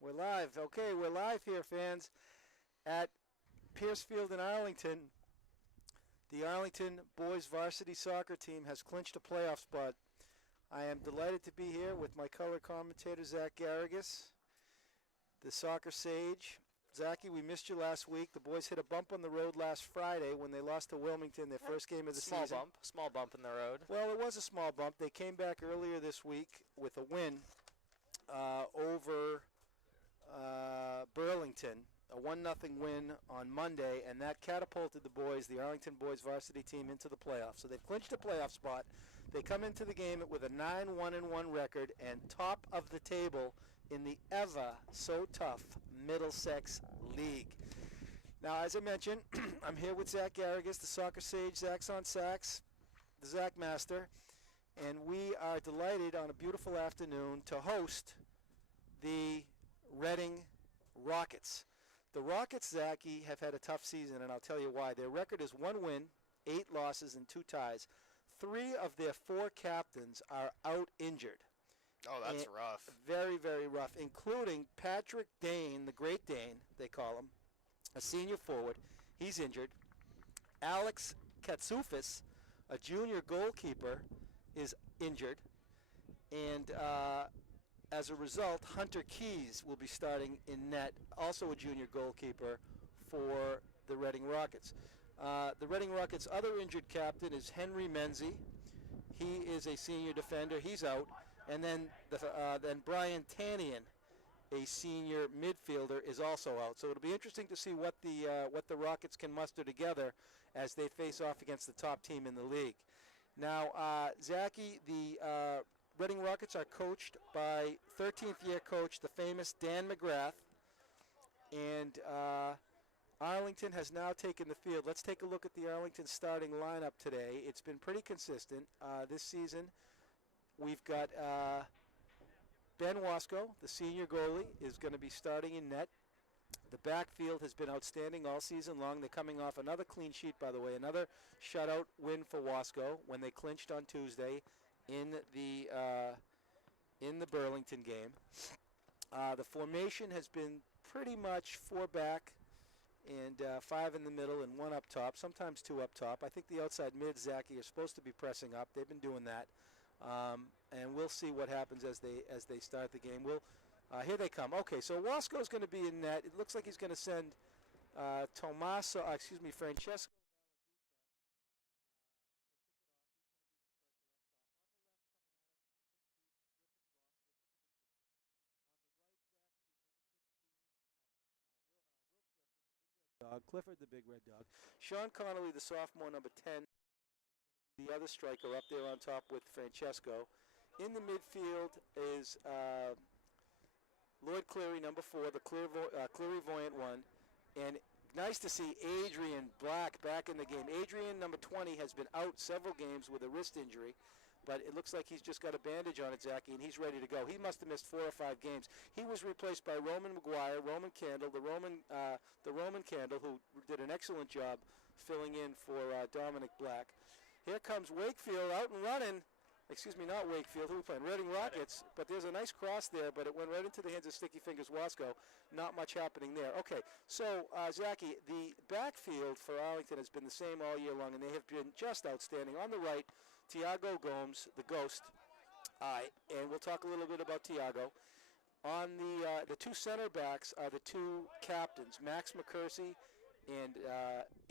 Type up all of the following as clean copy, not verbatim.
We're live. Okay, we're live here, fans, at Pierce Field in Arlington. The Arlington boys varsity soccer team has clinched a playoff spot. I am delighted to be here with my color commentator, Zach Garrigus, the soccer sage. Zachy, we missed you last week. The boys hit a bump on the road last Friday when they lost to Wilmington, their first game of the season. Small bump in the road. Well, it was a small bump. They came back earlier this week with a win over Burlington, a 1-0 win on Monday, and that catapulted the Arlington boys varsity team, into the playoffs. So they've clinched a playoff spot. They come into the game with a 9-1-1 record and top of the table in the ever so tough Middlesex League. Now, as I mentioned, I'm here with Zach Garrigus, the soccer sage. Zach's on sax, the Zach Master, and we are delighted on a beautiful afternoon to host the Reading Rockets. The Rockets, Zachy, have had a tough season, and I'll tell you why. Their record is 1 win, 8 losses, and 2 ties. 3 of their 4 captains are out injured. Oh, that's rough. Very, very rough, including Patrick Dane, the Great Dane, they call him, a senior forward. He's injured. Alex Katsoufis, a junior goalkeeper, is injured. And as a result, Hunter Keys will be starting in net, also a junior goalkeeper for the Reading Rockets. The Reading Rockets' other injured captain is Henry Menzie. He is a senior defender. He's out. And then Brian Tanian, a senior midfielder, is also out. So it'll be interesting to see what the Rockets can muster together as they face off against the top team in the league. Now, Zachy, the Reading Rockets are coached by 13th-year coach, the famous Dan McGrath, and Arlington has now taken the field. Let's take a look at the Arlington starting lineup today. It's been pretty consistent this season. We've got Ben Wasco, the senior goalie, is going to be starting in net. The backfield has been outstanding all season long. They're coming off another clean sheet, by the way, another shutout win for Wasco when they clinched on Tuesday in the Burlington game. The formation has been pretty much 4 back and 5 in the middle and 1 up top, sometimes 2 up top. I think the outside mids, Zachy, are supposed to be pressing up. They've been doing that. And we'll see what happens as they start the game. Here they come. Okay, so Wasco's going to be in net. It looks like he's going to send Francesco. Clifford, the big red dog. Sean Connolly, the sophomore, number 10, the other striker up there on top with Francesco. In the midfield is Lloyd Cleary, number 4, the clairvoyant one. And nice to see Adrian Black back in the game. Adrian, number 20, has been out several games with a wrist injury, but it looks like he's just got a bandage on it, Zachy, and he's ready to go. He must have missed 4 or 5 games. He was replaced by Roman McGuire, the Roman Candle, who did an excellent job filling in for Dominic Black. Here comes Wakefield out and running. Excuse me, not Wakefield. Who are we playing? Reading Rockets. But there's a nice cross there, but it went right into the hands of Sticky Fingers Wasco. Not much happening there. Okay, so, Zachy, the backfield for Arlington has been the same all year long, and they have been just outstanding. On the right, Tiago Gomes, the Ghost, and we'll talk a little bit about Tiago. On the 2 center backs are the 2 captains, Max McCursey and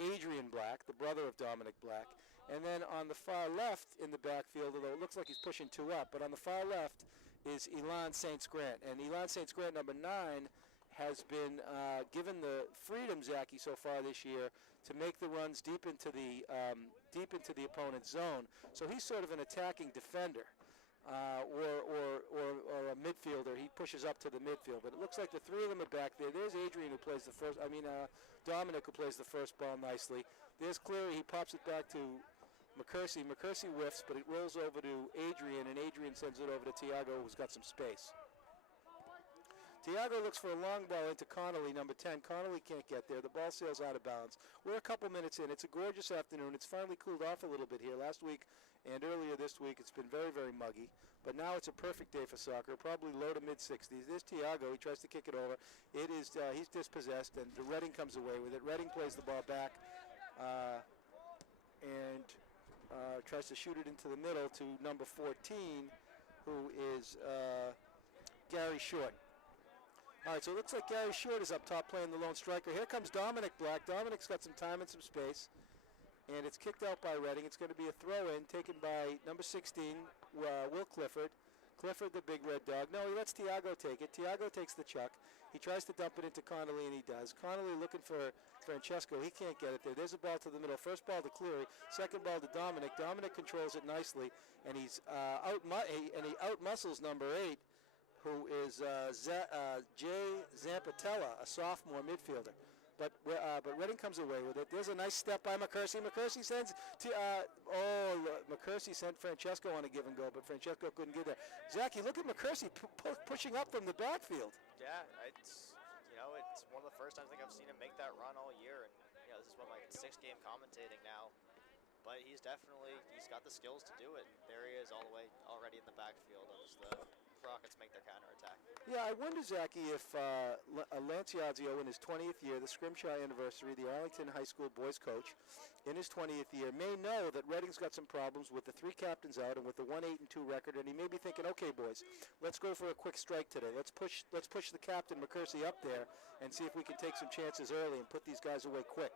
Adrian Black, the brother of Dominic Black. And then on the far left in the backfield, although it looks like he's pushing 2 up, but on the far left is Elan St. Grant. And Elan St. Grant, number 9, has been given the freedom, Zachy, so far this year to make the runs deep into the opponent's zone. So he's sort of an attacking defender. Or a midfielder. He pushes up to the midfield. But it looks like the 3 of them are back there. There's Adrian, who plays the first. Dominic, who plays the first ball nicely. There's Cleary. He pops it back to McCursey. McCursey whiffs, but it rolls over to Adrian, and Adrian sends it over to Tiago, who's got some space. Tiago looks for a long ball into Connolly, number 10. Connolly can't get there. The ball sails out of bounds. We're a couple minutes in. It's a gorgeous afternoon. It's finally cooled off a little bit here. Last week and earlier this week, it's been very, very muggy. But now it's a perfect day for soccer, probably low to mid-60s. There's Tiago. He tries to kick it over. It is he's dispossessed, and Redding comes away with it. Redding plays the ball back and tries to shoot it into the middle to number 14, who is Gary Short. All right, so it looks like Gary Short is up top playing the lone striker. Here comes Dominic Black. Dominic's got some time and some space, and it's kicked out by Redding. It's going to be a throw-in taken by number 16, Will Clifford. Clifford, the big red dog. No, he lets Tiago take it. Tiago takes the chuck. He tries to dump it into Connolly, and he does. Connolly looking for Francesco. He can't get it there. There's a ball to the middle. First ball to Cleary. Second ball to Dominic. Dominic controls it nicely, and he out-muscles number 8, who is Jay Zampatella, a sophomore midfielder. But Redding comes away with it. There's a nice step by McCursey. McCursey sends McCursey sent Francesco on a give and go, but Francesco couldn't get there. Zachy, look at McCursey pushing up from the backfield. Yeah, it's one of the first times I think I've seen him make that run all year, and this is what, like 6 game commentating now. But he's got the skills to do it. There he is already in the backfield as the Rockets make their counterattack. Yeah, I wonder, Zachy, if Lanciazio in his 20th year, the Scrimshaw anniversary, the Arlington High School boys coach, in his 20th year, may know that Redding's got some problems with the 3 captains out and with the 1-8-2 record, and he may be thinking, okay, boys, let's go for a quick strike today. Let's push the captain McCursey up there and see if we can take some chances early and put these guys away quick.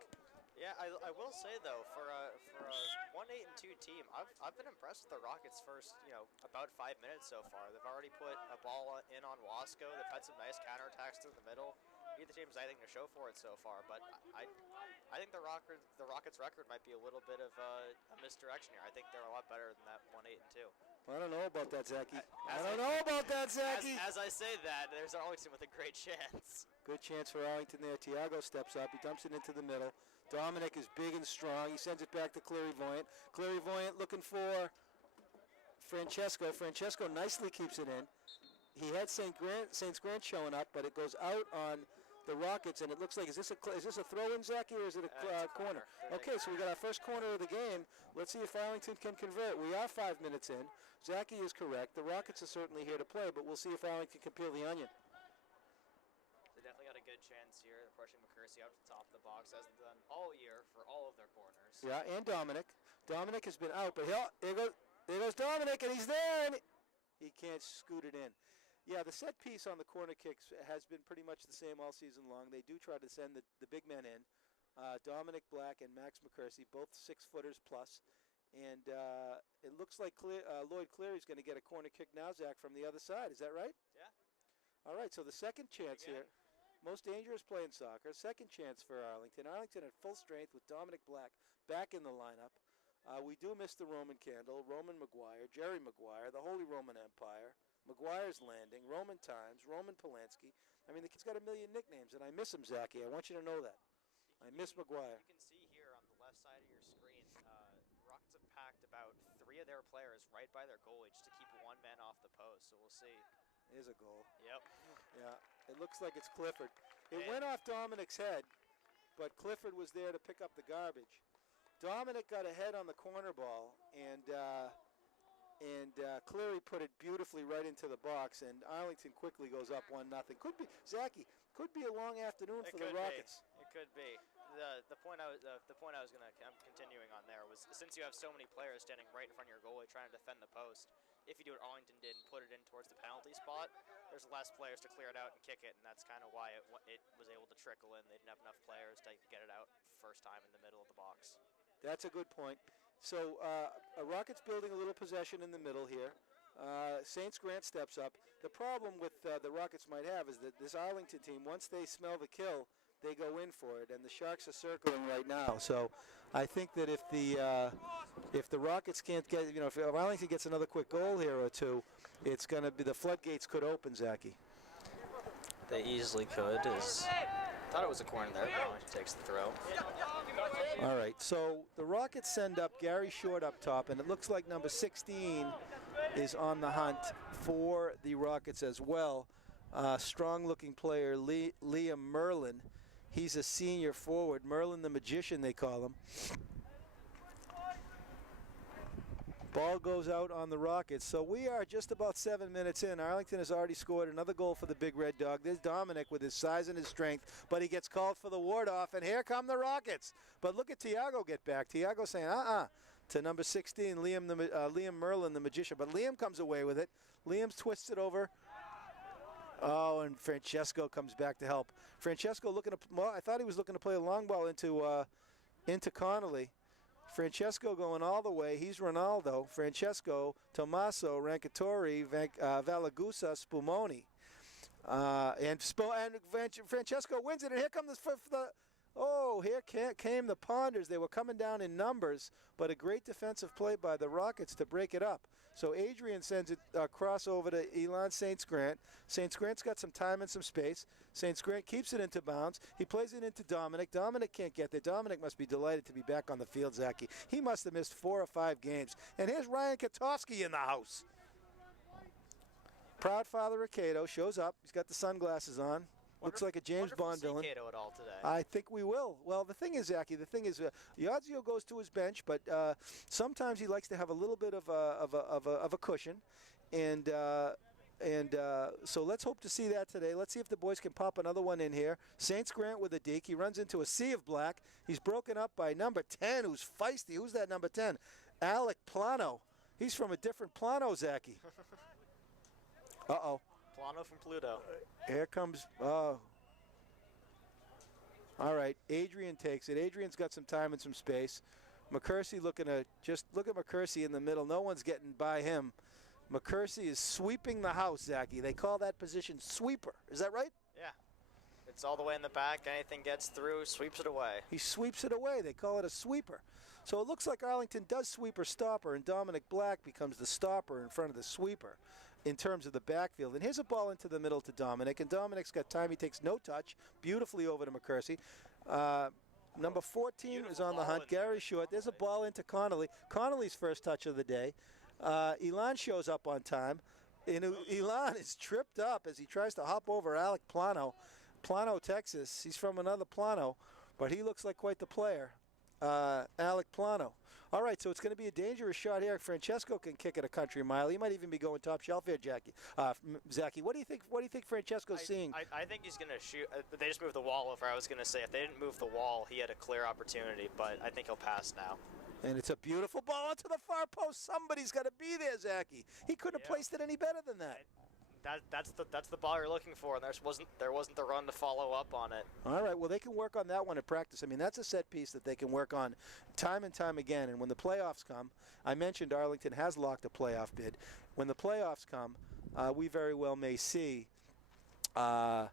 Yeah, I will say though, for a 1-8-2 team, I've been impressed with the Rockets' first about 5 minutes so far. They've already put a ball in on Wasco. They've had some nice counterattacks through the middle. Neither team has anything to show for it so far, but I think the Rockets' record might be a little bit of a misdirection here. I think they're a lot better than that 1-8-2. I don't know about that, Zachy. As I say that, there's Arlington with a great chance. Good chance for Arlington there. Tiago steps up. He dumps it into the middle. Dominic is big and strong. He sends it back to Clairvoyant. Clairvoyant looking for Francesco. Francesco nicely keeps it in. He had Saints Grant showing up, but it goes out on the Rockets, and it looks like, is this a throw-in, Zachy, or is it a corner? Okay, so we got our first corner of the game. Let's see if Arlington can convert. We are 5 minutes in. Zachy is correct. The Rockets are certainly here to play, but we'll see if Arlington can peel the onion. They definitely got a good chance here. They're pushing McCursey out to the top of the box, as they've done all year for all of their corners. Yeah, and Dominic. Dominic has been out, but there goes Dominic, and he's there, and he can't scoot it in. Yeah, the set piece on the corner kicks has been pretty much the same all season long. They do try to send the big men in. Dominic Black and Max McCursey, both 6-footers plus. And it looks like Lloyd Cleary's going to get a corner kick now, Zach, from the other side. Is that right? Yeah. All right, so the second chance here. Most dangerous play in soccer. Second chance for Arlington. Arlington at full strength with Dominic Black back in the lineup. We do miss the Roman Candle, Roman McGuire, Jerry McGuire, the Holy Roman Empire, McGuire's Landing, Roman Times, Roman Polanski. I mean, the kid's got a million nicknames, and I miss him, Zachy. I want you to know that. I miss McGuire. You can see here on the left side of your screen, Rockets have packed about 3 of their players right by their goalie just to keep one man off the post, so we'll see. There's a goal. Yep. Yeah, it looks like it's Clifford. It went off Dominic's head, but Clifford was there to pick up the garbage. Dominic got a head on the corner ball, and Cleary put it beautifully right into the box, and Arlington quickly goes up 1-0. Could be, Zachy, could be a long afternoon for the Rockets. It could be. The point I was I'm continuing on there was, since you have so many players standing right in front of your goalie trying to defend the post, if you do what Arlington did and put it in towards the penalty spot, there's less players to clear it out and kick it, and that's kind of why it was able to trickle in. They didn't have enough players to get it out first time in the middle of the box. That's a good point. So Rockets building a little possession in the middle here. Saints Grant steps up. The problem with the Rockets might have is that this Arlington team, once they smell the kill, they go in for it, and the Sharks are circling right now. So I think that if the Rockets can't get, if Arlington gets another quick goal here or two, it's going to be, the floodgates could open, Zachy. They easily could. Thought it was a corner there, but Arlington takes the throw. All right, so the Rockets send up Gary Short up top, and it looks like number 16 is on the hunt for the Rockets as well. strong-looking player, Liam Merlin. He's a senior forward. Merlin the Magician, they call him. Ball goes out on the Rockets. So we are just about 7 minutes in. Arlington has already scored another goal for the Big Red Dog. There's Dominic with his size and his strength, but he gets called for the ward-off, and here come the Rockets. But look at Tiago get back. Tiago saying, to number 16, Liam Merlin, the Magician. But Liam comes away with it. Liam's twisted over. Oh, and Francesco comes back to help. Francesco looking to, well, I thought he was looking to play a long ball into Connolly. Francesco going all the way. He's Ronaldo. Francesco, Tommaso, Rancatori, Valagusa, Spumoni. And Francesco wins it. And here comes here came the Ponders. They were coming down in numbers, but a great defensive play by the Rockets to break it up. So Adrian sends it across over to Elon St. Grant. St. Grant's got some time and some space. St. Grant keeps it into bounds. He plays it into Dominic. Dominic can't get there. Dominic must be delighted to be back on the field, Zachy. He must have missed 4 or 5 games. And here's Ryan Katowski in the house. Proud father Ricardo shows up. He's got the sunglasses on. Looks like a James Bond villain. Cato at all today. I think we will. Well, the thing is, Zachy, Yadzio goes to his bench, but sometimes he likes to have a little bit of a cushion, and so let's hope to see that today. Let's see if the boys can pop another one in here. Saints Grant with a deke. He runs into a sea of black. He's broken up by number 10, who's feisty. Who's that number 10? Alec Plano. He's from a different Plano, Zachy. Uh-oh. Plano from Pluto. Here comes, all right, Adrian takes it. Adrian's got some time and some space. McCursey looking to, just look at McCursey in the middle. No one's getting by him. McCursey is sweeping the house, Zachy. They call that position sweeper. Is that right? Yeah. It's all the way in the back. Anything gets through, sweeps it away. He sweeps it away. They call it a sweeper. So it looks like Arlington does sweeper stopper, and Dominic Black becomes the stopper in front of the sweeper in terms of the backfield. And here's a ball into the middle to Dominic, and Dominic's got time. He takes no touch, beautifully over to McCursey. Number 14 is on the hunt, Gary Short. There's a ball into Connolly. Connolly's first touch of the day. Elon shows up on time, and Elon is tripped up as he tries to hop over Alec Plano. Plano, Texas. He's from another Plano, but he looks like quite the player. Alec Plano. All right, so it's going to be a dangerous shot here. Francesco can kick it a country mile. He might even be going top shelf here, Zachy. What do you think? What do you think Francesco's seeing? I think he's going to shoot. They just moved the wall over. I was going to say if they didn't move the wall, he had a clear opportunity, but I think he'll pass now. And it's a beautiful ball onto the far post. Somebody's got to be there, Zachy. He couldn't have placed it any better than that. That's the ball you're looking for, and there wasn't the run to follow up on it. All right, well, they can work on that one in practice. I mean, that's a set piece that they can work on time and time again. And when the playoffs come, I mentioned Arlington has locked a playoff bid. When the playoffs come, we very well may see some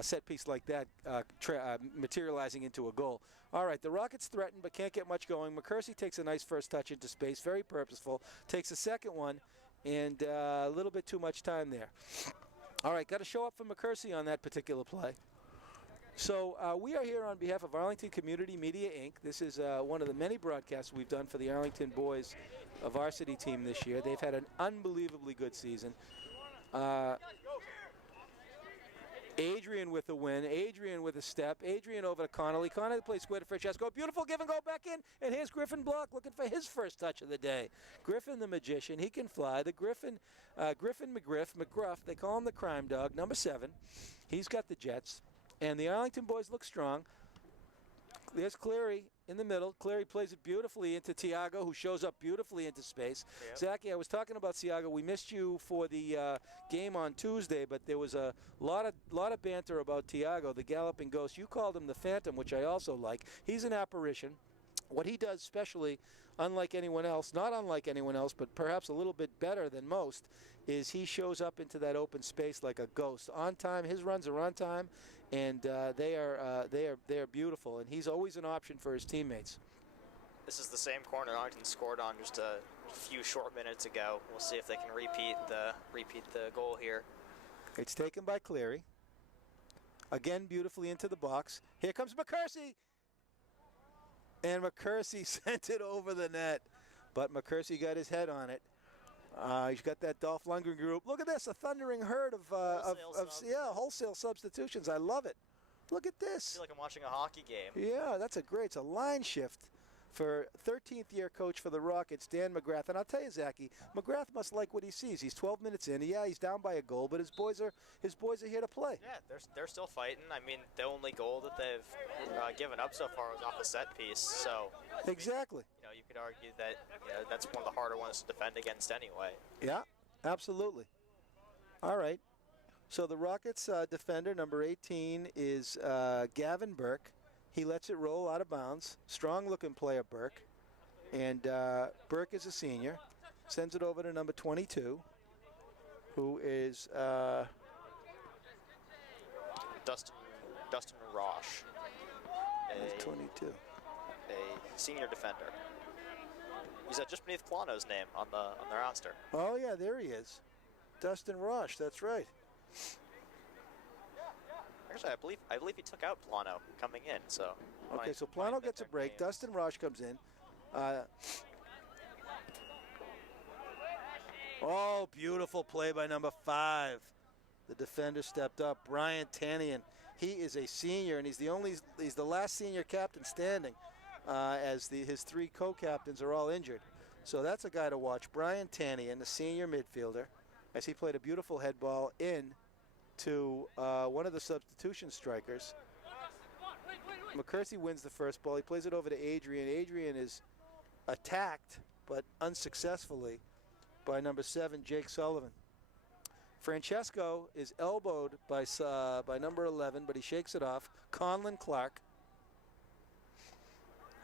set piece like that materializing into a goal. All right, the Rockets threaten but can't get much going. McCursey takes a nice first touch into space, very purposeful. Takes a second one. And a little bit too much time there. All right, got to show up for McCursey on that particular play. So we are here on behalf of Arlington Community Media, Inc. This is one of the many broadcasts we've done for the Arlington boys varsity team this year. They've had an unbelievably good season. Adrian with a win. Adrian with a step. Adrian over to Connolly. Connolly plays square to Francesco. Beautiful give and go back in. And here's Griffin Block looking for his first touch of the day. Griffin the Magician. He can fly. The Griffin McGruff. They call him the crime dog. Number 7. He's got the Jets. And the Arlington boys look strong. There's Cleary in the middle. Cleary plays it beautifully into Tiago, who shows up beautifully into space. Yep. Zachy, I was talking about Tiago. We missed you for the game on Tuesday, but there was a lot of banter about Tiago, the galloping ghost. You called him the Phantom, which I also like. He's an apparition. What he does specially, unlike anyone else, not unlike anyone else, but perhaps a little bit better than most, is he shows up into that open space like a ghost. On time, his runs are on time, and they are beautiful. And he's always an option for his teammates. This is the same corner Arlington scored on just a few short minutes ago. We'll see if they can repeat the goal here. It's taken by Cleary. Again, beautifully into the box. Here comes McCursey. And McCursey sent it over the net. But McCursey got his head on it. He's got that Dolph Lundgren group. Look at this, a thundering herd of wholesale substitutions. I love it. Look at I this. feel like I'm watching a hockey game. Yeah, that's it's a line shift for 13th year coach for the Rockets, Dan McGrath. And I'll tell you, Zachy, McGrath must like what he sees. He's 12 minutes in. Yeah, he's down by a goal, but his boys are here to play. Yeah, they're still fighting. I mean, the only goal that they've given up so far was off a set piece. So exactly. I mean, you could argue that that's one of the harder ones to defend against anyway. Yeah, absolutely. All right. So the Rockets defender, number 18, is Gavin Burke. He lets it roll out of bounds. Strong-looking player, Burke. And Burke is a senior. Sends it over to number 22, who is Dustin Roche. 22. A senior defender. He's just beneath Plano's name on the roster. Oh, yeah, there he is. Dustin Roche, that's right. Actually, I believe he took out Plano coming in. So okay, so Plano gets a break. Dustin Roche comes in. Oh, beautiful play by number 5. The defender stepped up. Brian Tanian. He is a senior, and he's the last senior captain standing, as his 3 co-captains are all injured. So that's a guy to watch. Brian Tanian, the senior midfielder, as he played a beautiful head ball in to one of the substitution strikers. McCursey wins the first ball. He plays it over to Adrian. Adrian is attacked, but unsuccessfully, by number 7, Jake Sullivan. Francesco is elbowed by number 11, but he shakes it off. Conlon Clark.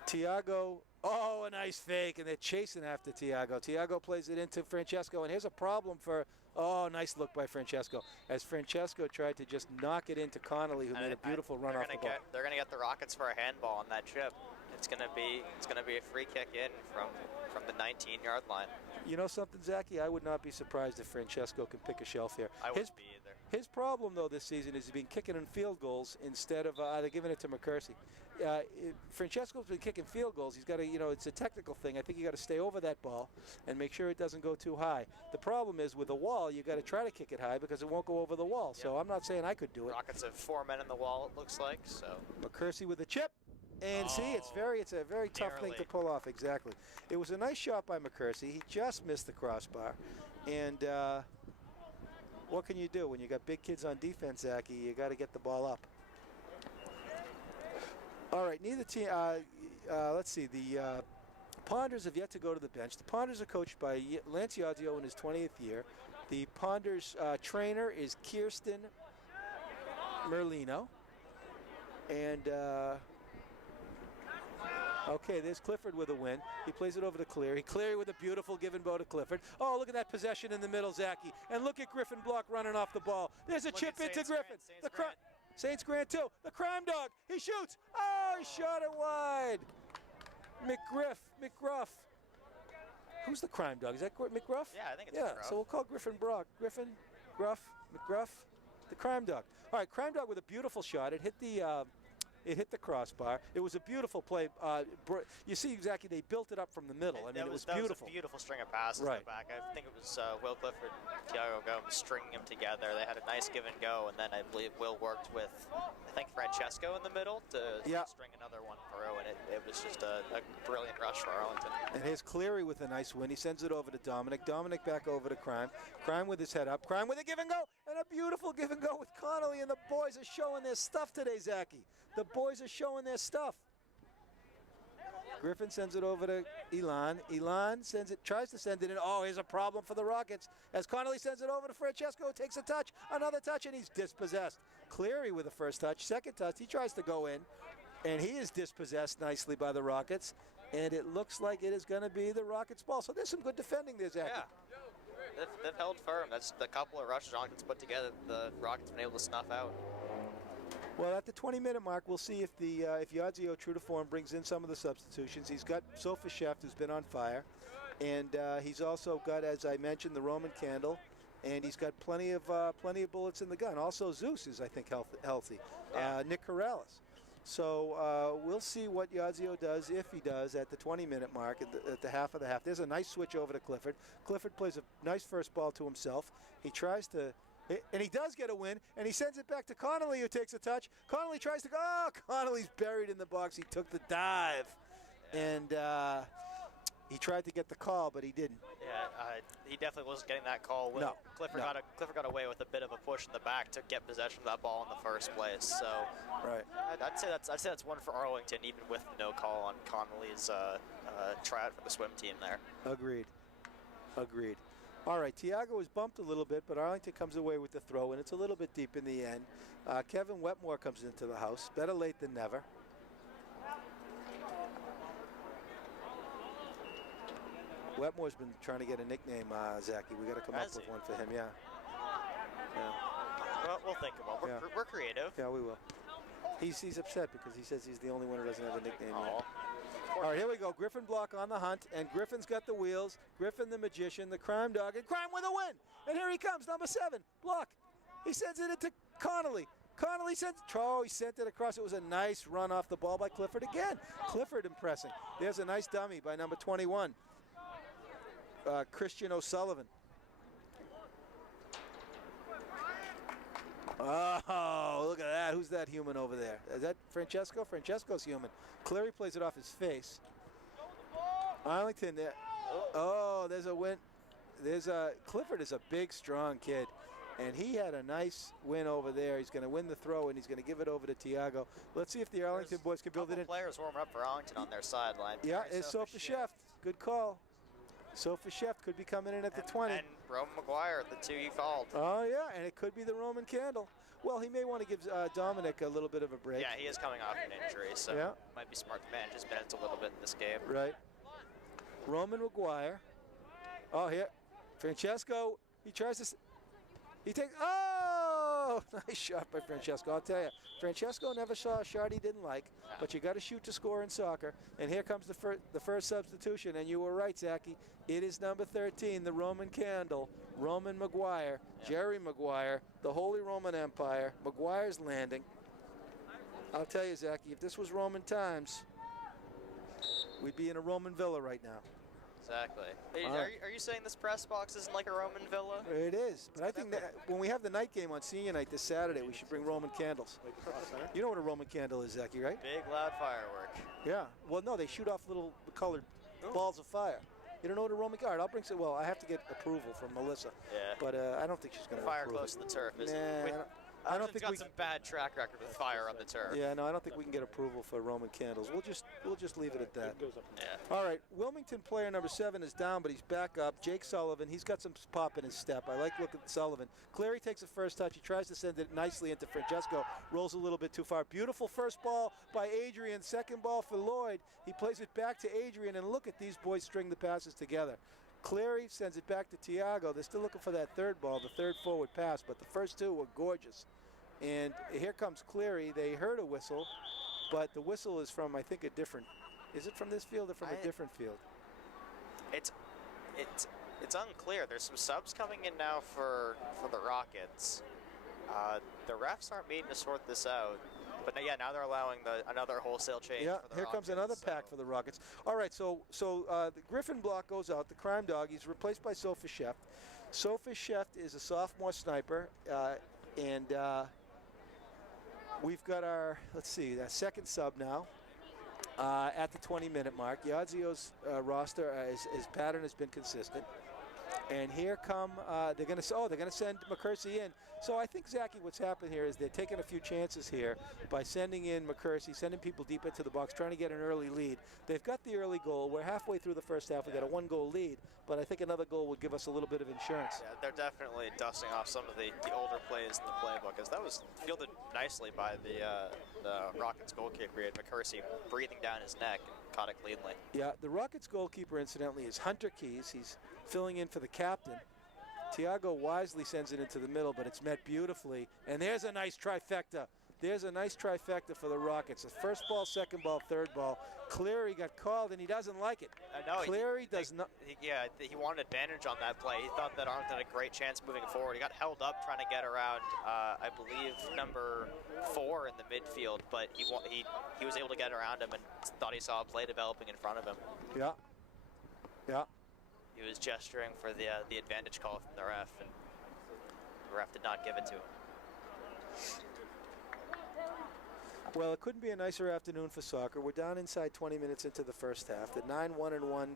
Tiago, a nice fake, and they're chasing after Tiago. Tiago plays it into Francesco, and here's a problem for, nice look by Francesco, as Francesco tried to just knock it into Connolly, who made a beautiful run off the ball. They're going to get the Rockets for a handball on that chip. It's going to be a free kick in from the 19-yard line. You know something, Zachy? I would not be surprised if Francesco can pick a shelf here. I wouldn't be either. His problem, though, this season is he's been kicking in field goals instead of either giving it to McCursey. Francesco's been kicking field goals. He's got to, it's a technical thing. I think you got to stay over that ball and make sure it doesn't go too high. The problem is with the wall, you got to try to kick it high because it won't go over the wall. Yep. So I'm not saying I could do it. Rockets have 4 men in the wall, it looks like. So McCursey with a chip. And see, it's a very tough thing to pull off. Exactly. It was a nice shot by McCursey. He just missed the crossbar. And what can you do when you got big kids on defense, Zachy? You got to get the ball up. All right, neither team. Let's see. The Ponders have yet to go to the bench. The Ponders are coached by Lance Iazio in his 20th year. The Ponders trainer is Kirsten Merlino. And okay, there's Clifford with a win. He plays it over to Cleary. Cleary with a beautiful give and bow to Clifford. Oh, look at that possession in the middle, Zachy. And look at Griffin Block running off the ball. There's a chip into Griffin. Saints Grant too. The crime dog. He shoots. Oh, he shot it wide. McGruff. Who's the crime dog? Is that McGruff? Yeah, I think it's McGruff. So we'll call Griffin Brock. Griffin, Gruff, McGruff, the crime dog. All right, crime dog with a beautiful shot. It hit the crossbar. It was a beautiful play. You see exactly, they built it up from the middle. I mean, it was beautiful. That was a beautiful string of passes in the back. I think it was Will Clifford and Tiago Gomes stringing them together. They had a nice give and go, and then I believe Will worked with, Francesco in the middle to string another one through, and it was just a brilliant rush for Arlington. And here's Cleary with a nice win. He sends it over to Dominic. Dominic back over to Crime. Crime with his head up. Crime with a give and go, and a beautiful give and go with Connolly, and the boys are showing their stuff today, Zachy. The boys are showing their stuff. Griffin sends it over to Elon. Elon tries to send it in. Oh, here's a problem for the Rockets. As Connolly sends it over to Francesco, takes a touch, another touch, and he's dispossessed. Cleary with the first touch, second touch, he tries to go in, and he is dispossessed nicely by the Rockets, and it looks like it is going to be the Rockets' ball. So there's some good defending there, Zachy. Yeah, they've held firm. That's the couple of rushes Rockets put together, the Rockets been able to snuff out. Well, at the 20-minute mark, we'll see if Iazio, true to form, brings in some of the substitutions. He's got Sofa Chef, who's been on fire, and he's also got, as I mentioned, the Roman Candle, and he's got plenty of bullets in the gun. Also, Zeus is, I think, healthy. Yeah. Nick Corrales. So we'll see what Yazio does, if he does, at the 20-minute mark, at the half of the half. There's a nice switch over to Clifford. Clifford plays a nice first ball to himself. He tries to, and he does get a win, and he sends it back to Connolly, who takes a touch. Connolly tries to go, Connolly's buried in the box. He took the dive, and he tried to get the call, but he didn't. Yeah, he definitely wasn't getting that call. No. Clifford got away with a bit of a push in the back to get possession of that ball in the first place. So right. I'd say that's one for Arlington, even with no call on Connolly's tryout for the swim team there. Agreed. All right, Tiago was bumped a little bit, but Arlington comes away with the throw, and it's a little bit deep in the end. Kevin Wetmore comes into the house. Better late than never. Wetmore's been trying to get a nickname, Zachy. We got to come up with one for him, yeah. Well, we'll think of one. We're creative. Yeah, we will. He's upset because he says he's the only one who doesn't have a nickname yet. All right, here we go. Griffin block on the hunt, and Griffin's got the wheels. Griffin the magician, the crime dog, and Crime with a win. And here he comes, number 7, block. He sends it into Connolly. Connolly he sent it across. It was a nice run off the ball by Clifford again. Clifford impressing. There's a nice dummy by number 21. Christian O'Sullivan. Oh, look at that. Who's that human over there? Is that Francesco? Francesco's human. Cleary plays it off his face. Arlington there. Oh, there's a win. Clifford is a big, strong kid. And he had a nice win over there. He's going to win the throw, and he's going to give it over to Tiago. Let's see if the Arlington boys can build it in. Players warming up for Arlington on their sideline. Yeah, it's Sofa Chef. Good call. Sofa Chef could be coming in at the 20. And Roman McGuire, the 2 you called. Oh, yeah, and it could be the Roman Candle. Well, he may want to give Dominic a little bit of a break. Yeah, he is coming off an injury, so yeah. Might be smart to manage his minutes a little bit in this game. Right. Roman McGuire. Oh, here. Francesco, he tries to... He takes... Oh! Nice shot by Francesco, I'll tell you. Francesco never saw a shot he didn't like, but you got to shoot to score in soccer. And here comes the first substitution, and you were right, Zachy. It is number 13, the Roman Candle, Roman McGuire, Jerry McGuire, the Holy Roman Empire. McGuire's landing. I'll tell you, Zachy, if this was Roman times, we'd be in a Roman villa right now. Exactly. Are you saying this press box isn't like a Roman villa? It is, but I think that when we have the night game on senior night this Saturday, we should bring Roman candles. You know what a Roman candle is, Zachy, right? Big, loud firework. Yeah. Well, no, they shoot off little colored balls of fire. You don't know what a Roman candle? I'll bring some. Well, I have to get approval from Melissa. Yeah. But I don't think she's going to fire approve close it. to the turf, isn't it? I don't think got some bad track record with fire on the turf. Yeah, no, I don't think we can get approval for Roman candles. We'll just leave it at that. Yeah. All right, Wilmington player number 7 is down, but he's back up. Jake Sullivan, he's got some pop in his step. I like looking at Sullivan. Cleary takes the first touch. He tries to send it nicely into Francesco. Rolls a little bit too far. Beautiful first ball by Adrian. Second ball for Lloyd. He plays it back to Adrian, and look at these boys string the passes together. Cleary sends it back to Tiago. They're still looking for that third ball, the third forward pass, but the first two were gorgeous. And here comes Cleary. They heard a whistle, but the whistle is from, I think, a different. Is it from this field or from a different field? It's unclear. There's some subs coming in now for the Rockets. The refs aren't meeting to sort this out. But yeah, now they're allowing another wholesale change. Yeah, for the here Rockets, comes another pack for the Rockets. All right, so the Griffin block goes out. The crime dog. He's replaced by Sofa Chef. Sofa Chef is a sophomore sniper, and. We've got our, let's see, that second sub now at the 20-minute mark. Yazio's roster, his pattern has been consistent. And here come, they're going to send McCursey in. So I think, Zachy, what's happened here is they're taking a few chances here by sending in McCursey, sending people deep into the box, trying to get an early lead. They've got the early goal. We're halfway through the first half. We got a 1-goal lead, but I think another goal would give us a little bit of insurance. Yeah, they're definitely dusting off some of the older plays in the playbook, as that was fielded nicely by the Rockets goalkeeper. He had McCursey breathing down his neck and caught it cleanly. Yeah, the Rockets goalkeeper, incidentally, is Hunter Keys. He's filling in for the captain. Tiago wisely sends it into the middle, but it's met beautifully. And there's a nice trifecta. there's a nice trifecta for the Rockets. The first ball, second ball, third ball. Cleary got called, and he doesn't like it. No, Cleary does not. He wanted advantage on that play. He thought that Arlington had a great chance moving forward. He got held up trying to get around, I believe, number 4 in the midfield, but he was able to get around him and thought he saw a play developing in front of him. Yeah. Yeah. He was gesturing for the advantage call from the ref, and the ref did not give it to him. Well, it couldn't be a nicer afternoon for soccer. We're down inside 20 minutes into the first half. The 9-1-1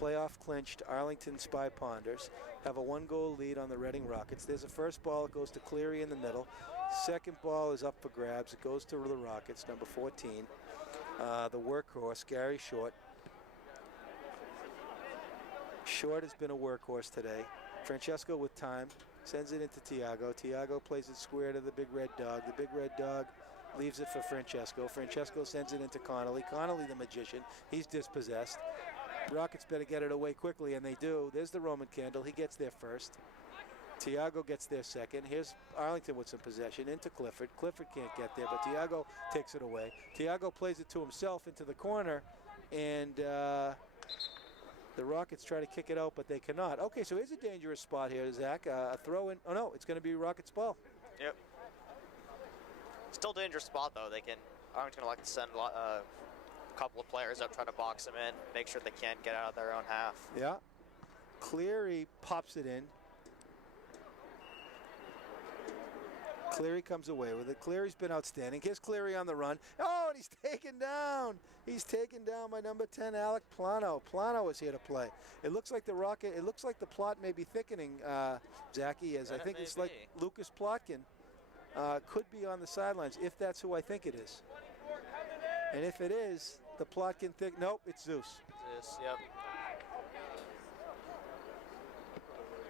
playoff clinched Arlington Spy Ponders have a 1-goal lead on the Reading Rockets. There's a first ball. It goes to Cleary in the middle. Second ball is up for grabs. It goes to the Rockets, number 14. The workhorse, Gary Short. Short has been a workhorse today. Francesco with time. Sends it into Tiago. Tiago plays it square to the Big Red Dog. The Big Red Dog leaves it for Francesco. Francesco sends it into Connolly. Connolly, the magician, he's dispossessed. Rockets better get it away quickly, and they do. There's the Roman candle. He gets there first. Tiago gets there second. Here's Arlington with some possession into Clifford. Clifford can't get there, but Tiago takes it away. Tiago plays it to himself into the corner, and the Rockets try to kick it out, but they cannot. Okay, so here's a dangerous spot here, Zach. A throw in. Oh, no, it's going to be Rockets' ball. Yep. Still dangerous spot, though. Arlington will like to send a couple of players up, try to box them in, make sure they can't get out of their own half. Yeah. Cleary pops it in. Cleary comes away with it. Cleary's been outstanding. Here's Cleary on the run. Oh, and he's taken down. He's taken down by number 10, Alec Plano. Plano is here to play. It looks like the plot may be thickening, Zachy, as I think it's like Lucas Plotkin could be on the sidelines, if that's who I think it is. And if it is, the Plotkin nope, it's Zeus. Zeus, yep.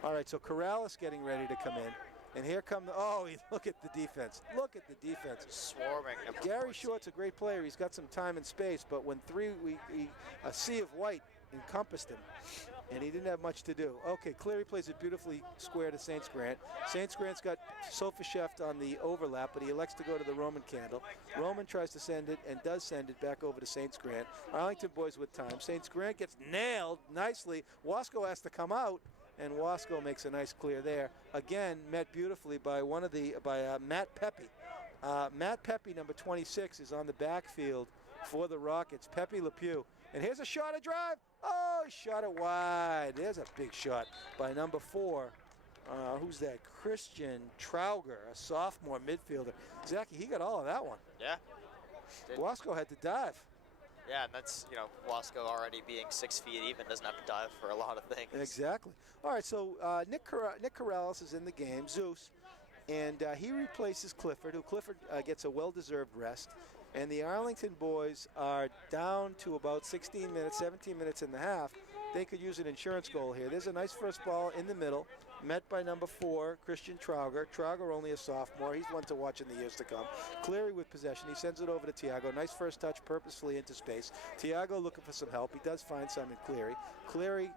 All right, so Corrales getting ready to come in. And here come look at the defense. Look at the defense. Swarming. Gary Short's a great player. He's got some time and space, but when a sea of white encompassed him, and he didn't have much to do. Okay, Cleary plays it beautifully square to Saints Grant. Saints Grant's got Sofasheft on the overlap, but he elects to go to the Roman candle. Roman tries to send it and does send it back over to Saints Grant. Arlington boys with time. Saints Grant gets nailed nicely. Wasco has to come out, and Wasco makes a nice clear there. Again, met beautifully by Matt Pepe. Matt Pepe, number 26, is on the backfield for the Rockets. Pepe LePew. And here's a shot, a drive. Oh, he shot it wide. There's a big shot by number 4. Who's that? Christian Trauger, a sophomore midfielder. Zachy, he got all of that one. Yeah. Wasco had to dive. Yeah, and that's, Wasco already being 6 feet even, doesn't have to dive for a lot of things. Exactly. All right, so Nick Corrales is in the game, Zeus, and he replaces Clifford, who gets a well-deserved rest. And the Arlington boys are down to about 16 minutes, 17 minutes in the half. They could use an insurance goal here. There's a nice first ball in the middle, met by number 4, Christian Trauger. Trauger only a sophomore. He's one to watch in the years to come. Cleary with possession. He sends it over to Tiago. Nice first touch purposefully into space. Tiago looking for some help. He does find some in Cleary. Cleary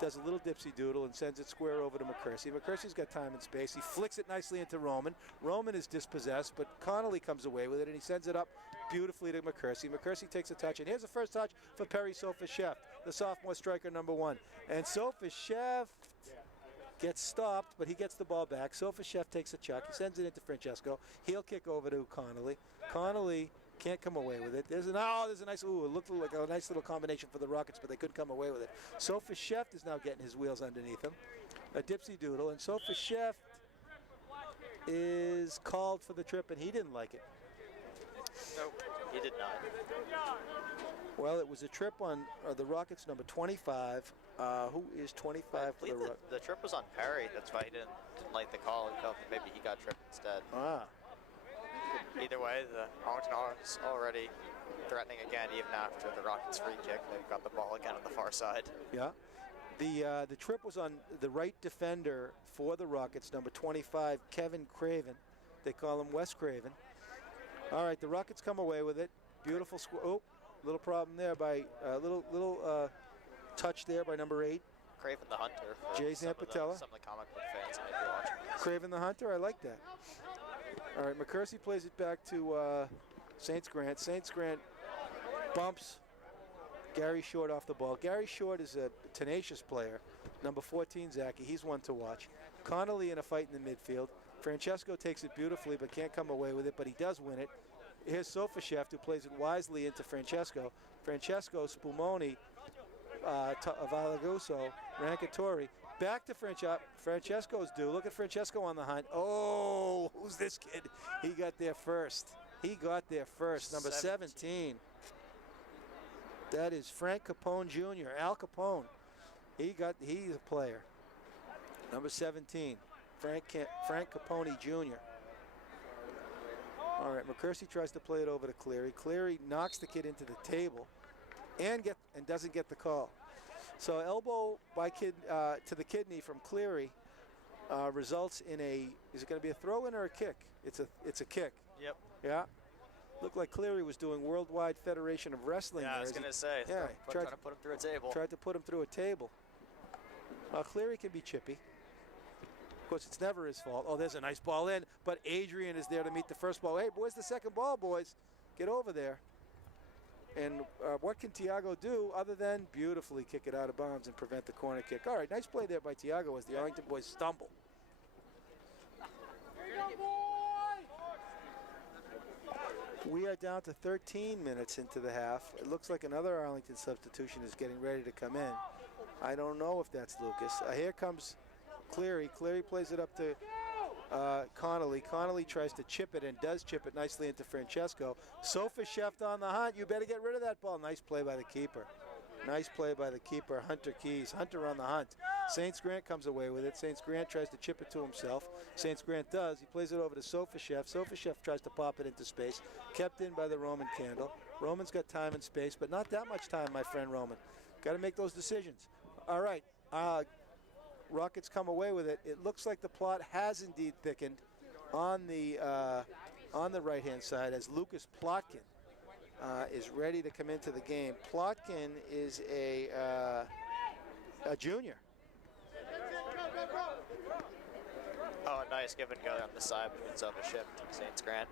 does a little dipsy doodle and sends it square over to McCursey. McCursey's got time and space. He flicks it nicely into Roman. Roman is dispossessed, but Connolly comes away with it, and he sends it up beautifully to McCursey. McCursey takes a touch, and here's the first touch for Perry Sofasheft, the sophomore striker, number 1. And Sofasheft gets stopped, but he gets the ball back. Sofasheft takes a chuck. He sends it into Francesco. He'll kick over to Connolly. Connolly can't come away with it. There's a nice, it looked like a nice little combination for the Rockets, but they couldn't come away with it. Sofasheft is now getting his wheels underneath him. A dipsy doodle, and Sofasheft is called for the trip, and he didn't like it. Nope, he did not. Well, it was a trip on the Rockets' number 25. Who is 25 for the Rockets? The trip was on Perry. That's why he didn't like the call. He felt that maybe he got tripped instead. Either way, the Arlington is already threatening again, even after the Rockets' free kick. They've got the ball again on the far side. Yeah. The trip was on the right defender for the Rockets, number 25, Kevin Craven. They call him Wes Craven. All right, the Rockets come away with it. Beautiful little problem there by little touch there by number 8. Craven the Hunter. For Jay some Zampatella. of the comic book fans that may be watching this. Craven the Hunter, I like that. All right, McCursey plays it back to Saints Grant. Saints Grant bumps Gary Short off the ball. Gary Short is a tenacious player. Number 14, Zachy, he's one to watch. Connolly in a fight in the midfield. Francesco takes it beautifully but can't come away with it, but he does win it. Here's Sofashev, who plays it wisely into Francesco. Francesco, Spumoni, Valaguso, Rancatori. Back to Francesco's due. Look at Francesco on the hunt. Oh, who's this kid? He got there first. Number 17. That is Frank Capone Jr., Al Capone. He's a player. Number 17, Frank Capone Jr. All right, McCursey tries to play it over to Cleary. Cleary knocks the kid into the table and doesn't get the call. So elbow by to the kidney from Cleary results in is it going to be a throw-in or a kick? It's a kick. Yep. Yeah. Looked like Cleary was doing Worldwide Federation of Wrestling. Yeah, I was going to say. Yeah, trying to put him through a table. Tried to put him through a table. Cleary can be chippy. Of course, it's never his fault. Oh, there's a nice ball in, but Adrian is there to meet the first ball. Hey, where's the second ball, boys? Get over there. And what can Tiago do other than beautifully kick it out of bounds and prevent the corner kick? All right, nice play there by Tiago as the Arlington boys stumble. We are down to 13 minutes into the half. It looks like another Arlington substitution is getting ready to come in. I don't know if that's Lucas. Here comes Cleary. Cleary plays it up to Connolly. Connolly tries to chip it and does chip it nicely into Francesco. Sofashev on the hunt. You better get rid of that ball. Nice play by the keeper. Hunter Keys. Hunter on the hunt. Saints Grant comes away with it. Saints Grant tries to chip it to himself. Saints Grant does. He plays it over to Sofashev. Sofashev tries to pop it into space. Kept in by the Roman candle. Roman's got time and space, but not that much time, my friend Roman. Got to make those decisions. All right. Rockets come away with it. It looks like the plot has indeed thickened on the right-hand side as Lucas Plotkin is ready to come into the game. Plotkin is a junior. Oh, nice give and go on the side between Sofashev and Saints Grant.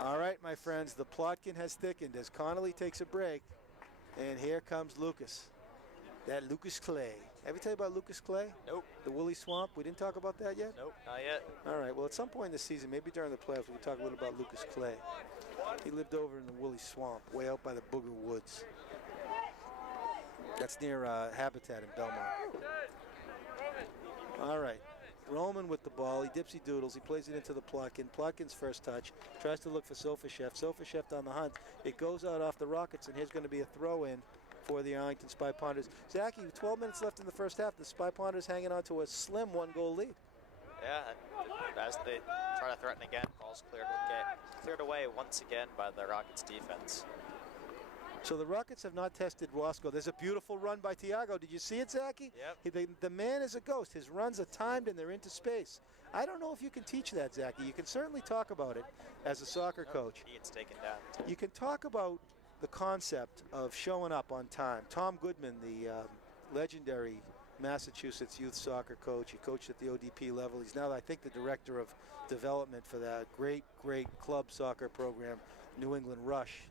All right, my friends, the Plotkin has thickened as Connolly takes a break. And here comes Lucas. That Lucas Clay. Have we tell you about Lucas Clay? Nope. The Woolly Swamp? We didn't talk about that yet? Nope, not yet. All right, well, at some point this season, maybe during the playoffs, we can talk a little about Lucas Clay. He lived over in the Woolly Swamp, way out by the Booger Woods. That's near Habitat in Belmont. All right. Roman with the ball. He dipsy doodles. He plays it into the Plotkin. Plotkin's first touch. Tries to look for Sofashev. Sofashev on the hunt. It goes out off the Rockets, and here's going to be a throw-in for the Arlington Spy Ponders. Zachy, 12 minutes left in the first half. The Spy Ponders hanging on to a slim 1-goal lead. Yeah, and as they try to threaten again, ball's cleared away once again by the Rockets defense. So the Rockets have not tested Wasco. There's a beautiful run by Tiago. Did you see it, Zachy? Yep. The man is a ghost. His runs are timed and they're into space. I don't know if you can teach that, Zachy. You can certainly talk about it as a soccer coach. He gets taken down. You can talk about the concept of showing up on time. Tom Goodman, the legendary Massachusetts youth soccer coach. He coached at the ODP level. He's now, I think, the director of development for that great club soccer program, New England Rush,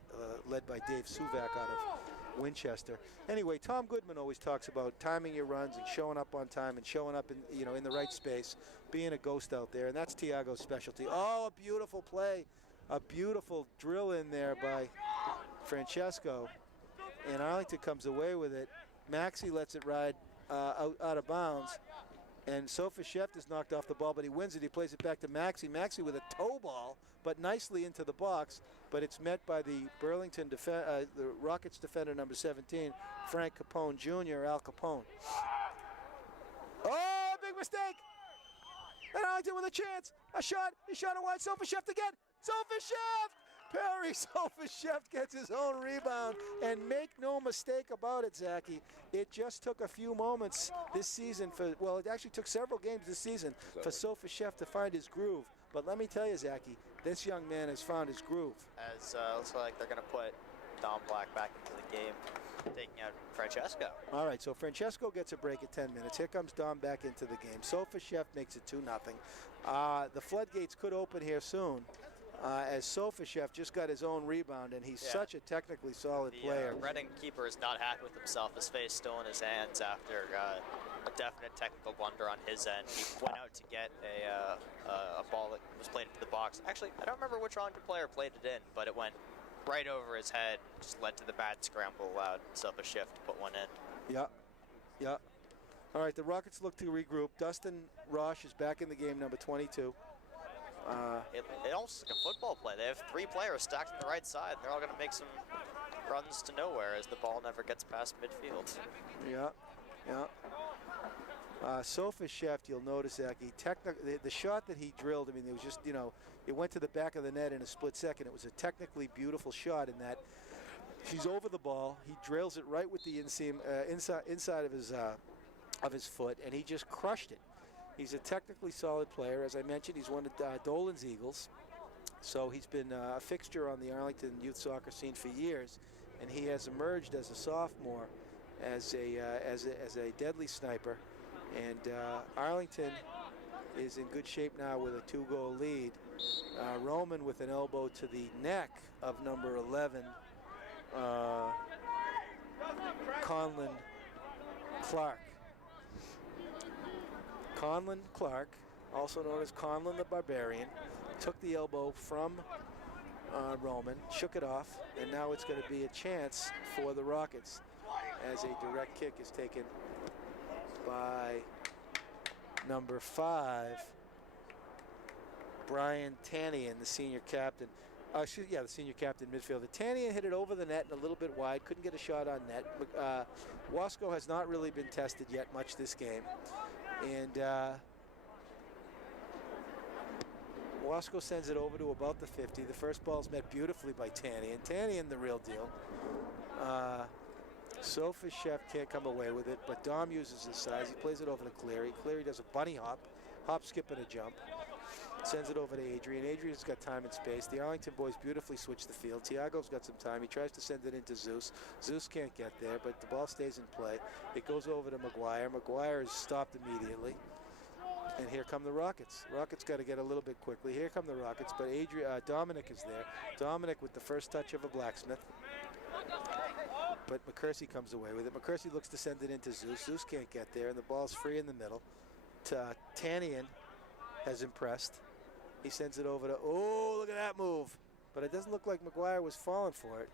led by Dave Suvak out of Winchester. Anyway, Tom Goodman always talks about timing your runs and showing up on time and showing up in the right space, being a ghost out there, and that's Tiago's specialty. Oh, a beautiful play, a beautiful drill in there by Francesco, and Arlington comes away with it. Maxey lets it ride out of bounds, and Sofashev is knocked off the ball, but he wins it. He plays it back to Maxey. Maxey with a toe ball, but nicely into the box, but it's met by the the Rockets defender number 17, Frank Capone Jr., Al Capone. Oh, big mistake! And Arlington with a chance. A shot. He shot it wide. Sofashev again. Sofashev! Perry Sofashev gets his own rebound, and make no mistake about it, Zachy, it just took a few moments this season it actually took several games this season for Sofashev to find his groove. But let me tell you, Zachy, this young man has found his groove. As looks like they're going to put Don Black back into the game, taking Francesco. All right, so Francesco gets a break at 10 minutes. Here comes Dom back into the game. Sofashev makes it 2-0. The floodgates could open here soon, as Sofashev just got his own rebound, and he's such a technically solid player. The Reading keeper is not happy with himself. His face still in his hands after a definite technical blunder on his end. He went out to get a ball that was played into the box. Actually, I don't remember which Arlington player played it in, but it went right over his head, just led to the bad scramble, allowed Sofashev to put one in. Yeah. All right, the Rockets look to regroup. Dustin Rosh is back in the game, number 22. It almost like a football play. They have 3 players stacked on the right side. They're all going to make some runs to nowhere as the ball never gets past midfield. Yeah. Sofashev, you'll notice, Zach, the shot that he drilled, I mean, it was just, it went to the back of the net in a split second. It was a technically beautiful shot in that he's over the ball. He drills it right with the inseam, inside of his foot, and he just crushed it. He's a technically solid player. As I mentioned, he's one of Dolan's Eagles. So he's been a fixture on the Arlington youth soccer scene for years, and he has emerged as a sophomore as a deadly sniper. And Arlington is in good shape now with a 2-goal lead. Roman with an elbow to the neck of number 11, Conlon Clark. Conlon Clark, also known as Conlon the Barbarian, took the elbow from Roman, shook it off, and now it's going to be a chance for the Rockets as a direct kick is taken by number 5, Brian Tanian, the senior captain. The senior captain midfielder. Tanian hit it over the net and a little bit wide, couldn't get a shot on net. Wasco has not really been tested yet much this game. And Wasco sends it over to about the 50. The first ball's met beautifully by Tanian. Tanian, the real deal. Sofashev can't come away with it, but Dom uses his size. He plays it over to Cleary. Cleary does a bunny hop, skip, and a jump. Sends it over to Adrian. Adrian's got time and space. The Arlington boys beautifully switch the field. Tiago's got some time. He tries to send it into Zeus. Zeus can't get there, but the ball stays in play. It goes over to McGuire. McGuire is stopped immediately. And here come the Rockets. Rockets got to get a little bit quickly. Here come the Rockets, but Dominic is there. Dominic with the first touch of a blacksmith. But McCursey comes away with it. McCursey looks to send it into Zeus. Zeus can't get there, and the ball's free in the middle. Tanian has impressed. He sends it over to, look at that move. But it doesn't look like McGuire was falling for it.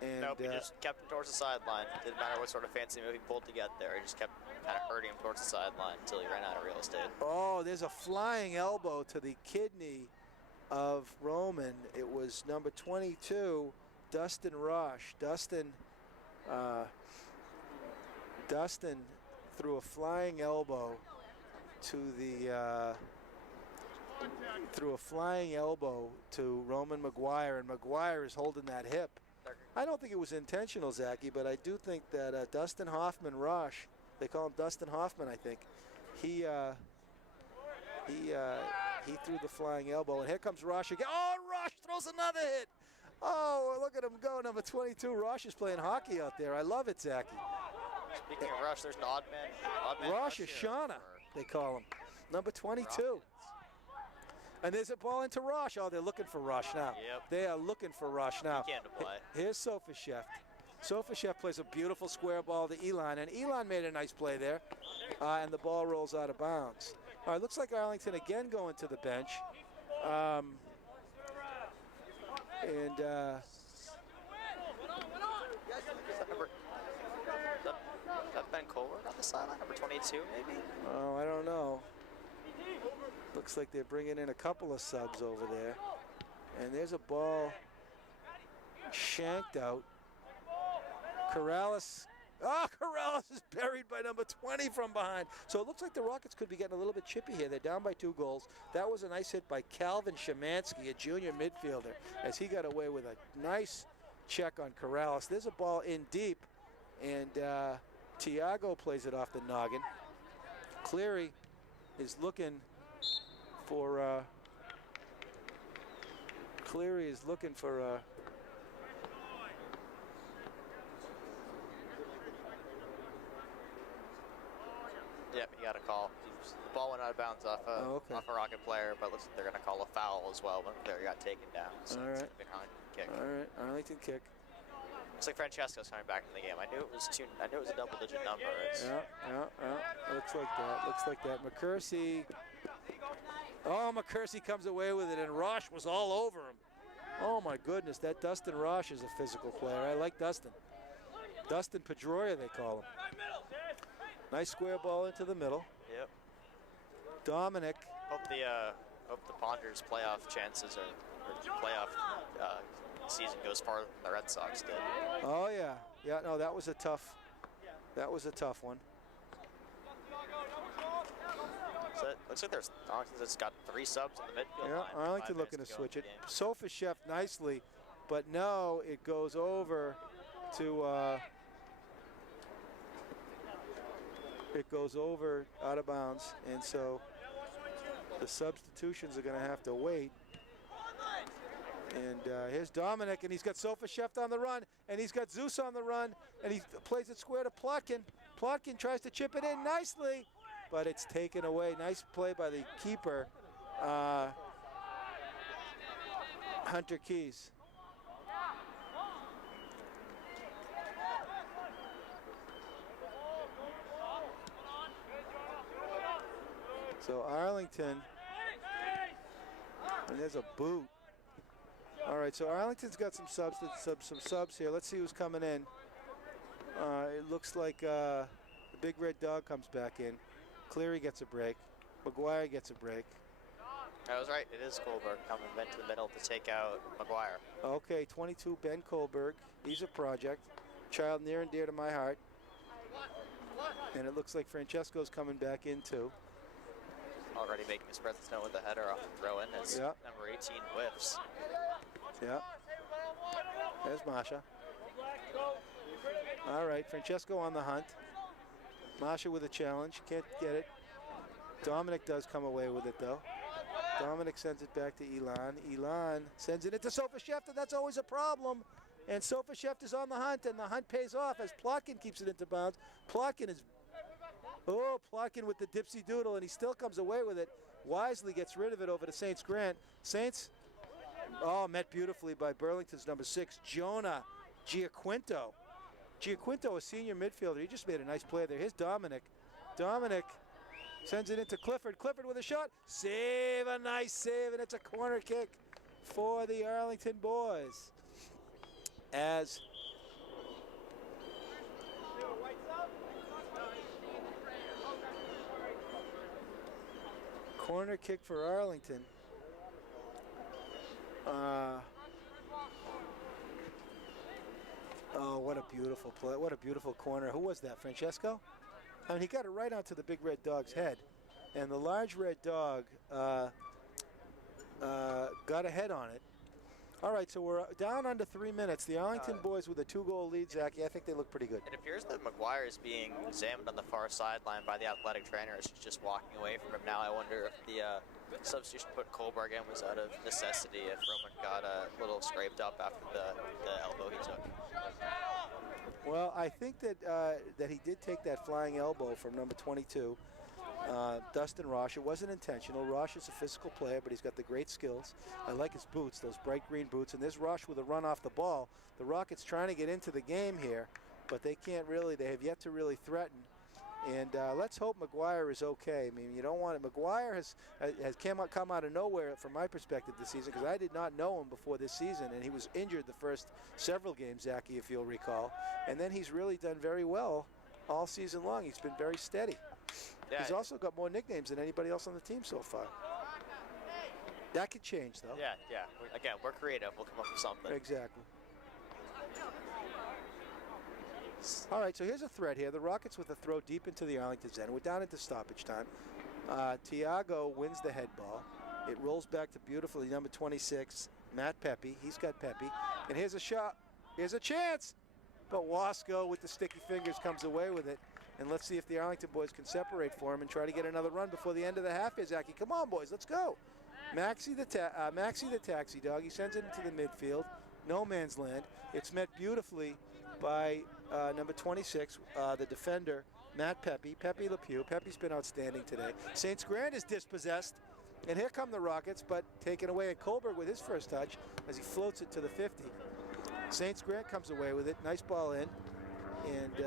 And nope, he just kept him towards the sideline. Didn't matter what sort of fancy move he pulled to get there. He just kept kind of hurting him towards the sideline until he ran out of real estate. Oh, there's a flying elbow to the kidney of Roman. It was number 22, Dustin Rosh. Dustin threw a flying elbow to Roman McGuire, and McGuire is holding that hip. I don't think it was intentional, Zachy, but I do think that Dustin Hoffman Rosh, they call him Dustin Hoffman, I think, he threw the flying elbow, and here comes Rosh again. Oh, Rosh throws another hit. Oh, look at him go, number 22. Rosh is playing hockey out there. I love it, Zachy. Speaking of Rosh, there's an odd man Rosh Hashanah, they call him, number 22. Rockets. And there's a ball into Rosh. Oh, they're looking for Rosh now. Yep. They are looking for Rosh now. He can't apply. Here's Sofashev. Sofashev plays a beautiful square ball to Elon, and Elon made a nice play there, and the ball rolls out of bounds. All right, looks like Arlington again going to the bench. Is that Ben Kohlberg on the sideline, number 22 maybe? Oh, I don't know. Looks like they're bringing in a couple of subs over there. And there's a ball shanked out. Corrales is buried by number 20 from behind. So it looks like the Rockets could be getting a little bit chippy here. They're down by 2 goals. That was a nice hit by Calvin Szymanski, a junior midfielder, as he got away with a nice check on Corrales. There's a ball in deep, and Tiago plays it off the noggin. Cleary is looking for Yep, he got a call. The ball went out of bounds off a Rocket player, but looks like they're going to call a foul as well when the player got taken down. So All right. it's a big Arlington kick. All right, Arlington kick. Looks like Francesco's coming back in the game. I knew it was a double-digit number. Yeah. Looks like that. McCursey. Oh, McCursey comes away with it, and Rosh was all over him. Oh, my goodness. That Dustin Rosh is a physical player. I like Dustin. Dustin Pedroia, they call him. Nice square ball into the middle. Yep. Dominic. Hope the Ponders' playoff chances or playoff season goes farther than the Red Sox did. Oh, yeah. Yeah, no, that was a tough one. So it looks like Arlington's got 3 subs in the midfield line. Yeah, Arlington looking to switch it. Sofa Chef nicely, but no, it goes over to out of bounds, and so the substitutions are going to have to wait. And here's Dominic, and he's got Sofa Chef on the run, and he's got Zeus on the run, and he plays it square to Plotkin. Plotkin tries to chip it in nicely, but it's taken away. Nice play by the keeper, Hunter Keys. So Arlington, and there's a boot. All right, so Arlington's got some subs here. Let's see who's coming in. It looks like the Big Red Dog comes back in. Cleary gets a break. McGuire gets a break. I was right. It is Kohlberg coming into the middle to take out McGuire. Okay, 22, Ben Kohlberg. He's a project. Child near and dear to my heart. And it looks like Francesco's coming back in too. Already making his presence known with the header off the throw in as number 18 whiffs. Yeah. There's Masha. All right, Francesco on the hunt. Masha with a challenge. Can't get it. Dominic does come away with it, though. Dominic sends it back to Elon. Elon sends it into Sofa Chef, and that's always a problem. And Sofa Chef is on the hunt, and the hunt pays off as Plotkin keeps it into bounds. Plotkin with the dipsy doodle, and he still comes away with it. Wisely gets rid of it over to Saints Grant. Saints, met beautifully by Burlington's number 6, Jonah Giaquinto. Giaquinto, a senior midfielder. He just made a nice play there. Here's Dominic. Dominic sends it into Clifford. Clifford with a shot. Save, a nice save, and it's a corner kick for the Arlington boys. As corner kick for Arlington. Oh, what a beautiful play. What a beautiful corner. Who was that, Francesco? I mean, he got it right onto the Big Red Dog's head. And the large Red Dog got a head on it. All right, so we're down under 3 minutes. The Arlington boys with a 2-goal lead, Zachy. I think they look pretty good. It appears that McGuire is being examined on the far sideline by the athletic trainer as she's just walking away from him now. I wonder if the substitution put Kohlberg in was out of necessity, if Roman got a little scraped up after the elbow he took. Well, I think that that he did take that flying elbow from number 22, Dustin Rosh. It wasn't intentional. Rosh is a physical player, but he's got the great skills. I like his boots, those bright green boots. And there's Rosh with a run off the ball. The Rockets trying to get into the game here, but they can't really. They have yet to really threaten. And let's hope McGuire is okay. I mean, you don't want it. McGuire has come out of nowhere from my perspective this season, because I did not know him before this season, and he was injured the first several games, Zachy, if you'll recall. And then he's really done very well all season long. He's been very steady. Yeah. He's also got more nicknames than anybody else on the team so far. That could change, though. Yeah. Again, we're creative. We'll come up with something. Exactly. All right, so here's a threat here. The Rockets with a throw deep into the Arlington's end. We're down into stoppage time. Tiago wins the head ball. It rolls back to beautifully number 26, Matt Pepe. He's got Pepe. And here's a shot. Here's a chance. But Wasco with the sticky fingers comes away with it. And let's see if the Arlington boys can separate for him and try to get another run before the end of the half here, Zachy. Come on, boys, let's go. Maxie the taxi dog. He sends it into the midfield. No man's land. It's met beautifully by number 26, the defender, Matt Pepe, Pepe LePew. Pepe's been outstanding today. St. Grant is dispossessed. And here come the Rockets, but taken away. And Kohlberg with his first touch as he floats it to the 50. St. Grant comes away with it. Nice ball in. And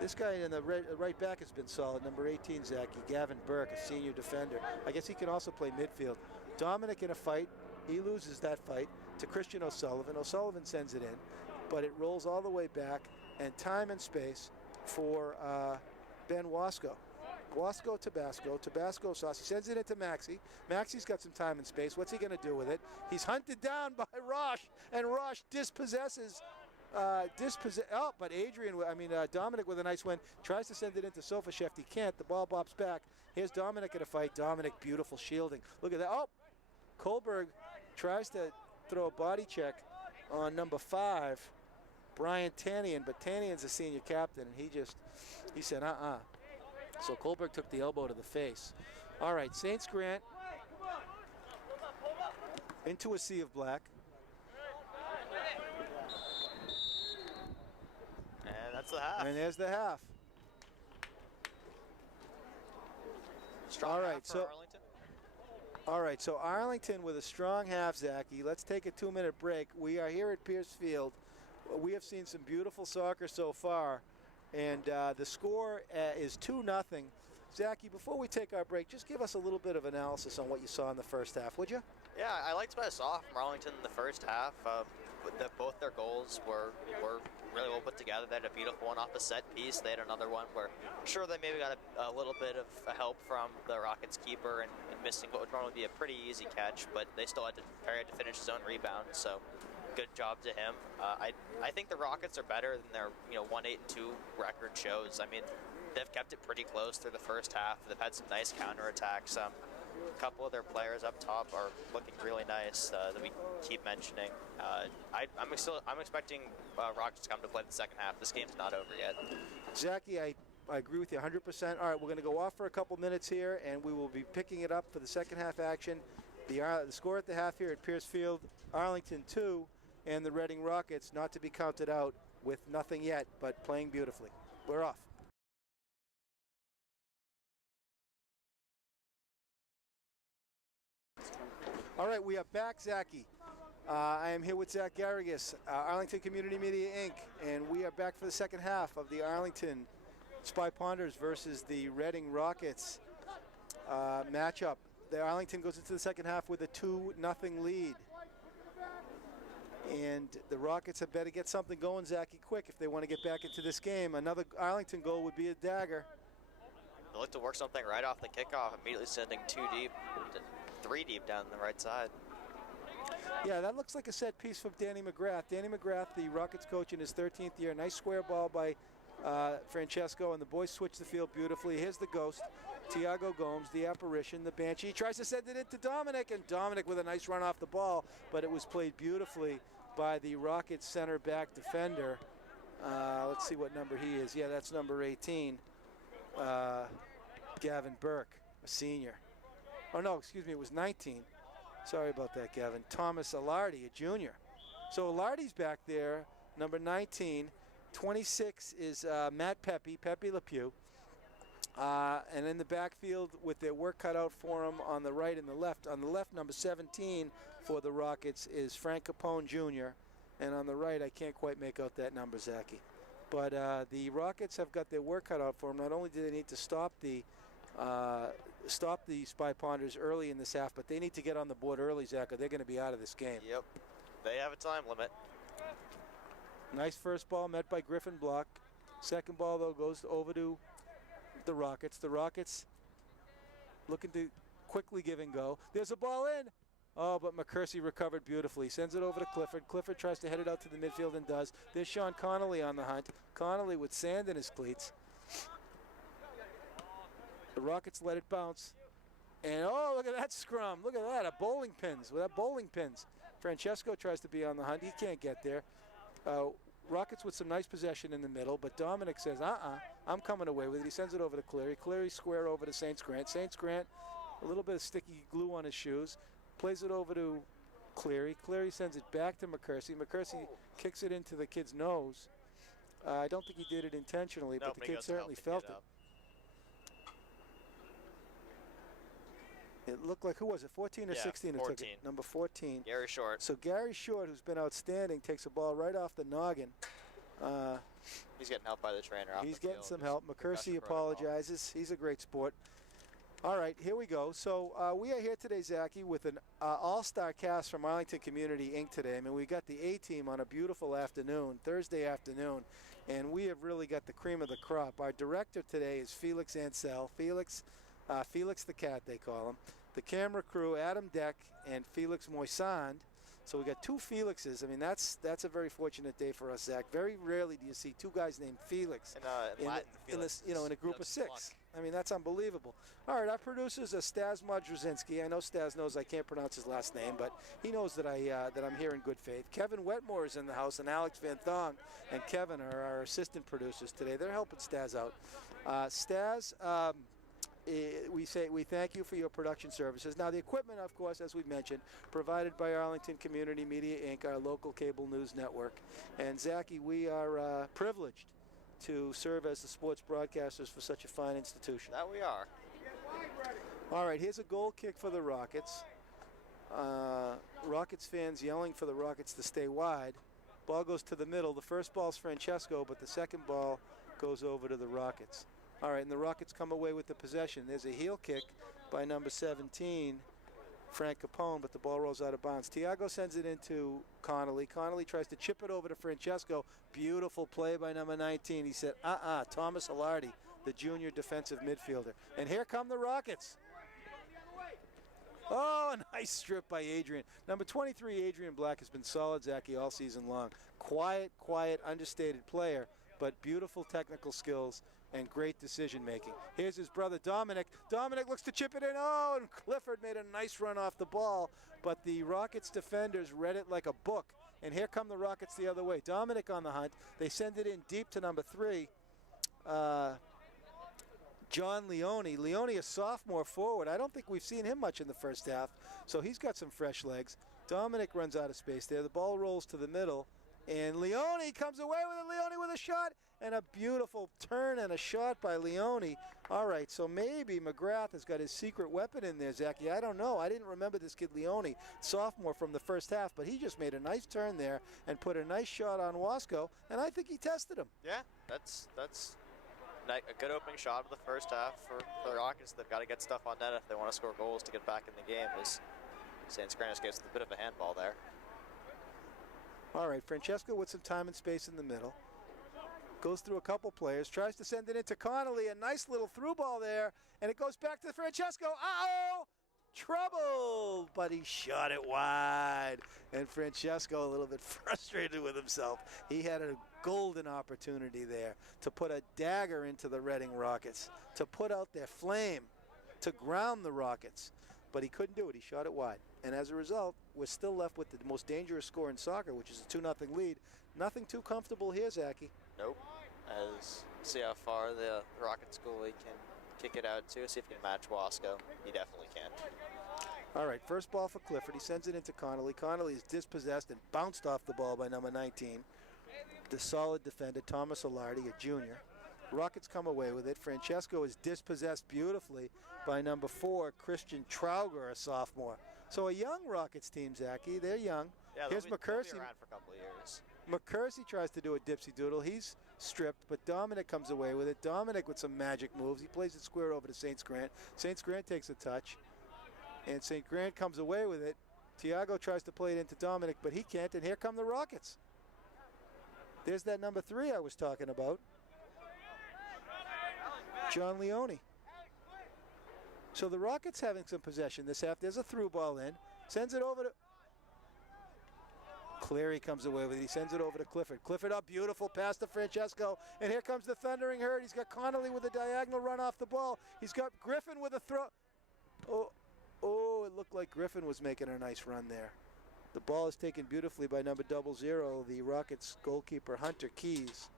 this guy in the right back has been solid. Number 18, Zachy. Gavin Burke, a senior defender. I guess he can also play midfield. Dominic in a fight. He loses that fight to Christian O'Sullivan. O'Sullivan sends it in, but it rolls all the way back. And time and space for Ben Wasco. Wasco, Tabasco, Saucy sends it into Maxey. Maxey's got some time and space. What's he going to do with it? He's hunted down by Rosh, and Rosh dispossesses. But Dominic with a nice win. Tries to send it into Sofashev. He can't. The ball bops back. Here's Dominic in a fight. Dominic, beautiful shielding. Look at that. Oh, Kohlberg tries to throw a body check on number 5, Brian Tanian, but Tanian's a senior captain, and he said, So Kohlberg took the elbow to the face. All right, Saints Grant into a sea of black. And that's the half. And there's the half. Strong All half right, for Arlington. All right, so Arlington with a strong half, Zachy. Let's take a 2-minute break. We are here at Pierce Field. We have seen some beautiful soccer so far, and the score is 2-0. Zachy, before we take our break, just give us a little bit of analysis on what you saw in the first half, would you? Yeah, I liked what I saw from Arlington in the first half. Both their goals were really well put together. They had a beautiful one off a set piece. They had another one where I'm sure they maybe got a little bit of help from the Rockets keeper and missing what would normally be a pretty easy catch, but they still had to finish his own rebound. So good job to him. I think the Rockets are better than their 1-8-2 record shows. I mean, they've kept it pretty close through the first half. They've had some nice counterattacks. A couple of their players up top are looking really nice that we keep mentioning. I'm expecting Rockets to come to play the second half. This game's not over yet. Zachy, I agree with you 100%. All right, we're going to go off for a couple minutes here, and we will be picking it up for the second half action. The score at the half here at Pierce Field, Arlington 2, and the Reading Rockets not to be counted out with nothing yet, but playing beautifully. We're off. All right, we are back, Zachy. I am here with Zach Garrigus, Arlington Community Media, Inc., and we are back for the second half of the Arlington Spy Ponders versus the Reading Rockets matchup. The Arlington goes into the second half with a 2-0 lead. And the Rockets have better get something going, Zachy, quick if they want to get back into this game. Another Arlington goal would be a dagger. They look to work something right off the kickoff, immediately sending 2 deep, 3 deep down the right side. Yeah, that looks like a set piece from Danny McGrath. Danny McGrath, the Rockets coach in his 13th year. Nice square ball by Francesco, and the boys switch the field beautifully. Here's the ghost, Tiago Gomes, the apparition, the banshee. Tries to send it into Dominic, and Dominic with a nice run off the ball, but it was played beautifully by the Rockets center back defender. Let's see what number he is. Yeah, that's number 18, Gavin Burke, a senior. Oh no, excuse me, it was 19. Sorry about that, Gavin. Thomas Alardi, a junior. So Alardi's back there, number 19. 26 is Matt Pepe LePew. And in the backfield with their work cut out for him on the right and the left. On the left, number 17 for the Rockets is Frank Capone Jr. And on the right, I can't quite make out that number, Zachy. But the Rockets have got their work cut out for them. Not only do they need to stop the Spy Ponders early in this half, but they need to get on the board early, Zach, or they're going to be out of this game. Yep. They have a time limit. Nice first ball met by Griffin Block. Second ball, though, goes over to the Rockets. The Rockets looking to quickly give and go. There's a ball in. Oh, but McCursey recovered beautifully. Sends it over to Clifford. Clifford tries to head it out to the midfield and does. There's Sean Connolly on the hunt. Connolly with sand in his cleats. The Rockets let it bounce. And oh, look at that scrum. Look at that, bowling pins. With that bowling pins. Francesco tries to be on the hunt. He can't get there. Rockets with some nice possession in the middle, but Dominic says, I'm coming away with it. He sends it over to Cleary. Cleary square over to St. Grant. St. Grant, a little bit of sticky glue on his shoes. Plays it over to Cleary. Cleary sends it back to McCursey. McCursey kicks it into the kid's nose. I don't think he did it intentionally, Nope, but the he kid goes to certainly help the felt kid it. up. It looked like, who was it, 14 or Yeah, 16 who 14. took it? Number 14. Gary Short. So Gary Short, who's been outstanding, takes a ball right off the noggin. He's getting help by the trainer. Off He's the getting field. some Just help. concussion McCursey protocol. apologizes. He's a great sport. All right, here we go. So we are here today, Zachy, with an all-star cast from Arlington Community Inc. today. I mean, we got the A-team on a beautiful afternoon, Thursday afternoon, and we have really got the cream of the crop. Our director today is Felix Ansel. Felix the Cat, they call him. The camera crew, Adam Deck and Felix Moisand. So we got two Felixes. I mean, that's a very fortunate day for us, Zach. Very rarely do you see two guys named Felix In Latin, in this, Felix in a group of is 6. luck. I mean, that's unbelievable. All right, our producers are Stas Modrzinski. I know Stas knows I can't pronounce his last name, but he knows that I'm here in good faith. Kevin Wetmore is in the house, and Alex Van Thong and Kevin are our assistant producers today. They're helping Stas out. Stas, we thank you for your production services. Now, the equipment, of course, as we've mentioned, provided by Arlington Community Media, Inc., our local cable news network. And, Zachy, we are privileged to serve as the sports broadcasters for such a fine institution. That we are. All right, here's a goal kick for the Rockets. Rockets fans yelling for the Rockets to stay wide. Ball goes to the middle. The first ball's Francesco, but the second ball goes over to the Rockets. All right, and the Rockets come away with the possession. There's a heel kick by number 17, Frank Capone, but the ball rolls out of bounds. Tiago sends it into Connolly. Connolly tries to chip it over to Francesco. Beautiful play by number 19. He said, Thomas Hilardi, the junior defensive midfielder. And here come the Rockets. Oh, a nice strip by Adrian. Number 23, Adrian Black, has been solid, Zachy, all season long. Quiet, understated player, but beautiful technical skills and great decision making. Here's his brother Dominic. Dominic looks to chip it in. Oh, and Clifford made a nice run off the ball, but the Rockets defenders read it like a book. And here come the Rockets the other way. Dominic on the hunt. They send it in deep to number 3, John Leone. Leone, a sophomore forward. I don't think we've seen him much in the first half, so he's got some fresh legs. Dominic runs out of space there. The ball rolls to the middle, and Leone comes away with it. Leone with a shot, and a beautiful turn and a shot by Leone. All right, so maybe McGrath has got his secret weapon in there, Zachy. I don't know. I didn't remember this kid Leone, sophomore from the first half, but he just made a nice turn there and put a nice shot on Wasco, and I think he tested him. Yeah, that's a good opening shot of the first half for the Rockets. They've got to get stuff on net if they want to score goals to get back in the game. As St. Scranus gets a bit of a handball there. All right, Francesco with some time and space in the middle. Goes through a couple players, tries to send it into Connolly. A nice little through ball there, and it goes back to Francesco. Uh-oh! Trouble! But he shot it wide. And Francesco a little bit frustrated with himself. He had a golden opportunity there to put a dagger into the Reading Rockets, to put out their flame, to ground the Rockets. But he couldn't do it. He shot it wide. And as a result, we're still left with the most dangerous score in soccer, which is a 2-0 lead. Nothing too comfortable here, Zachy. Nope. As see how far the Rockets goalie can kick it out to. See if he can match Wasco. He definitely can. All right, first ball for Clifford. He sends it into Connolly. Connolly is dispossessed and bounced off the ball by number 19. The solid defender, Thomas Hilardi, a junior. Rockets come away with it. Francesco is dispossessed beautifully by number 4, Christian Trauger, a sophomore. So a young Rockets team, Zachy. They're young. Yeah, Here's they'll be McCursey. around for a couple of years. McCursey tries to do a dipsy doodle. He's stripped, but Dominic comes away with it. Dominic with some magic moves. He plays it square over to St. Grant. St. Grant takes a touch, and St. Grant comes away with it. Tiago tries to play it into Dominic, but he can't, and here come the Rockets. There's that number 3 I was talking about, John Leone. So the Rockets having some possession this half. There's a through ball in. Sends it over to Cleary, comes away with it. He sends it over to Clifford. Clifford up, beautiful pass to Francesco. And here comes the Thundering Herd. He's got Connolly with a diagonal run off the ball. He's got Griffin with a throw. Oh, it looked like Griffin was making a nice run there. The ball is taken beautifully by number 00, the Rockets goalkeeper, Hunter Keys.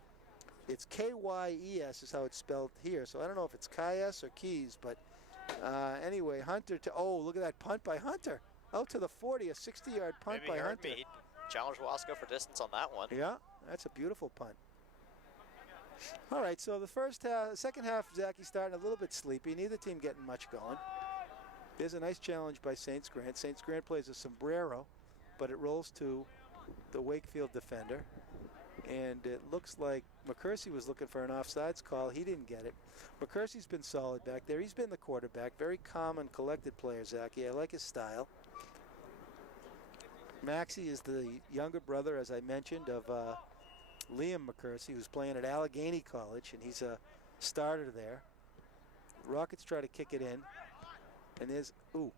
It's Kyes is how it's spelled here. So I don't know if it's Kyes or Keys, but anyway, Hunter look at that punt by Hunter. Out to the 40, a 60-yard punt Maybe by he heard Hunter. me. He challenged Wasco for distance on that one. Yeah, that's a beautiful punt. All right, so the second half, Zachy starting a little bit sleepy. Neither team getting much going. There's a nice challenge by St. Grant. St. Grant plays a sombrero, but it rolls to the Wakefield defender. And it looks like McCursey was looking for an offsides call. He didn't get it. McCursey's been solid back there. He's been the quarterback. Very calm and collected player, Zachy. I like his style. Maxie is the younger brother, as I mentioned, of Liam McCursey, who's playing at Allegheny College, and he's a starter there. Rockets try to kick it in. And there's, ooh.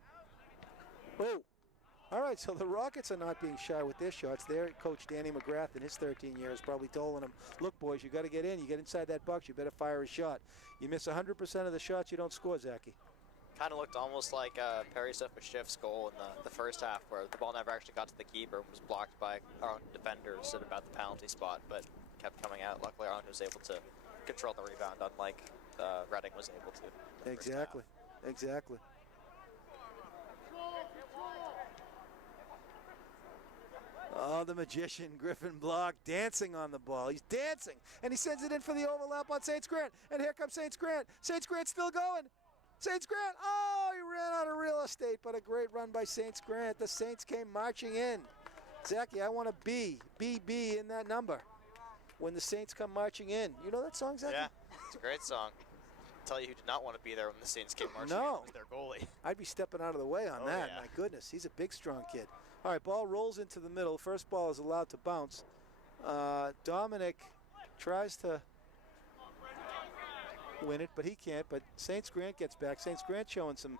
All right, so the Rockets are not being shy with their shots. Their coach, Danny McGrath, in his 13 years, probably told them, look, boys, you got to get in. You get inside that box, you better fire a shot. You miss 100% of the shots, you don't score, Zachy. Kind of looked almost like Perry Sefashift's goal in the first half, where the ball never actually got to the keeper, was blocked by our own defenders at about the penalty spot, but kept coming out. Luckily, Arlington was able to control the rebound, unlike Reading was able to. Exactly. Oh, the magician, Griffin Block, dancing on the ball. He's dancing, and he sends it in for the overlap on St. Grant. And here comes St. Grant. St. Grant's still going. St. Grant, oh, he ran out of real estate, but a great run by St. Grant. The Saints came marching in. Zachy, I want a B in that number when the Saints come marching in. You know that song, Zachy? Yeah, it's a great song. I'll tell you who did not want to be there when the Saints came marching in was their goalie. I'd be stepping out of the way on that. Yeah. My goodness, he's a big, strong kid. All right, ball rolls into the middle. First ball is allowed to bounce. Dominic tries to win it, but he can't. But St. Grant gets back. St. Grant showing some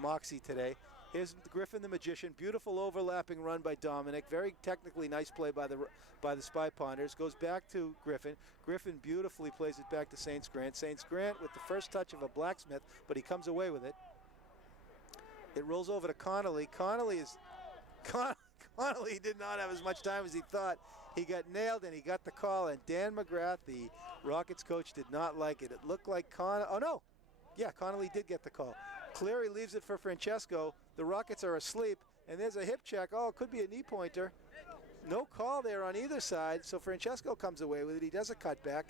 moxie today. Here's Griffin the Magician. Beautiful overlapping run by Dominic. Very technically nice play by the Spy Ponders. Goes back to Griffin. Griffin beautifully plays it back to St. Grant. St. Grant with the first touch of a blacksmith, but he comes away with it. It rolls over to Connolly. Connolly did not have as much time as he thought. He got nailed and he got the call, and Dan McGrath, the Rockets coach, did not like it. It looked like Connolly did get the call. Cleary leaves it for Francesco. The Rockets are asleep, and there's a hip check. Oh, it could be a knee pointer. No call there on either side, so Francesco comes away with it. He does a cutback,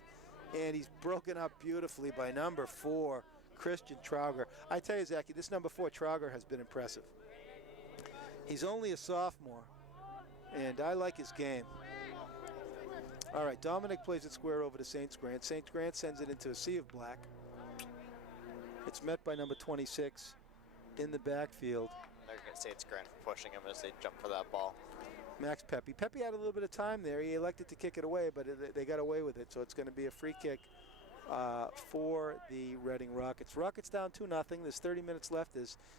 and he's broken up beautifully by number 4, Christian Trauger. I tell you, Zachy, this number 4, Trauger, has been impressive. He's only a sophomore, and I like his game. All right, Dominic plays it square over to St. Grant. St. Grant sends it into a sea of black. It's met by number 26 in the backfield. They're going to say it's Grant for pushing him as they jump for that ball. Max Pepe. Pepe had a little bit of time there. He elected to kick it away, but they got away with it, so it's going to be a free kick for the Reading Rockets. Rockets down 2-0. There's 30 minutes left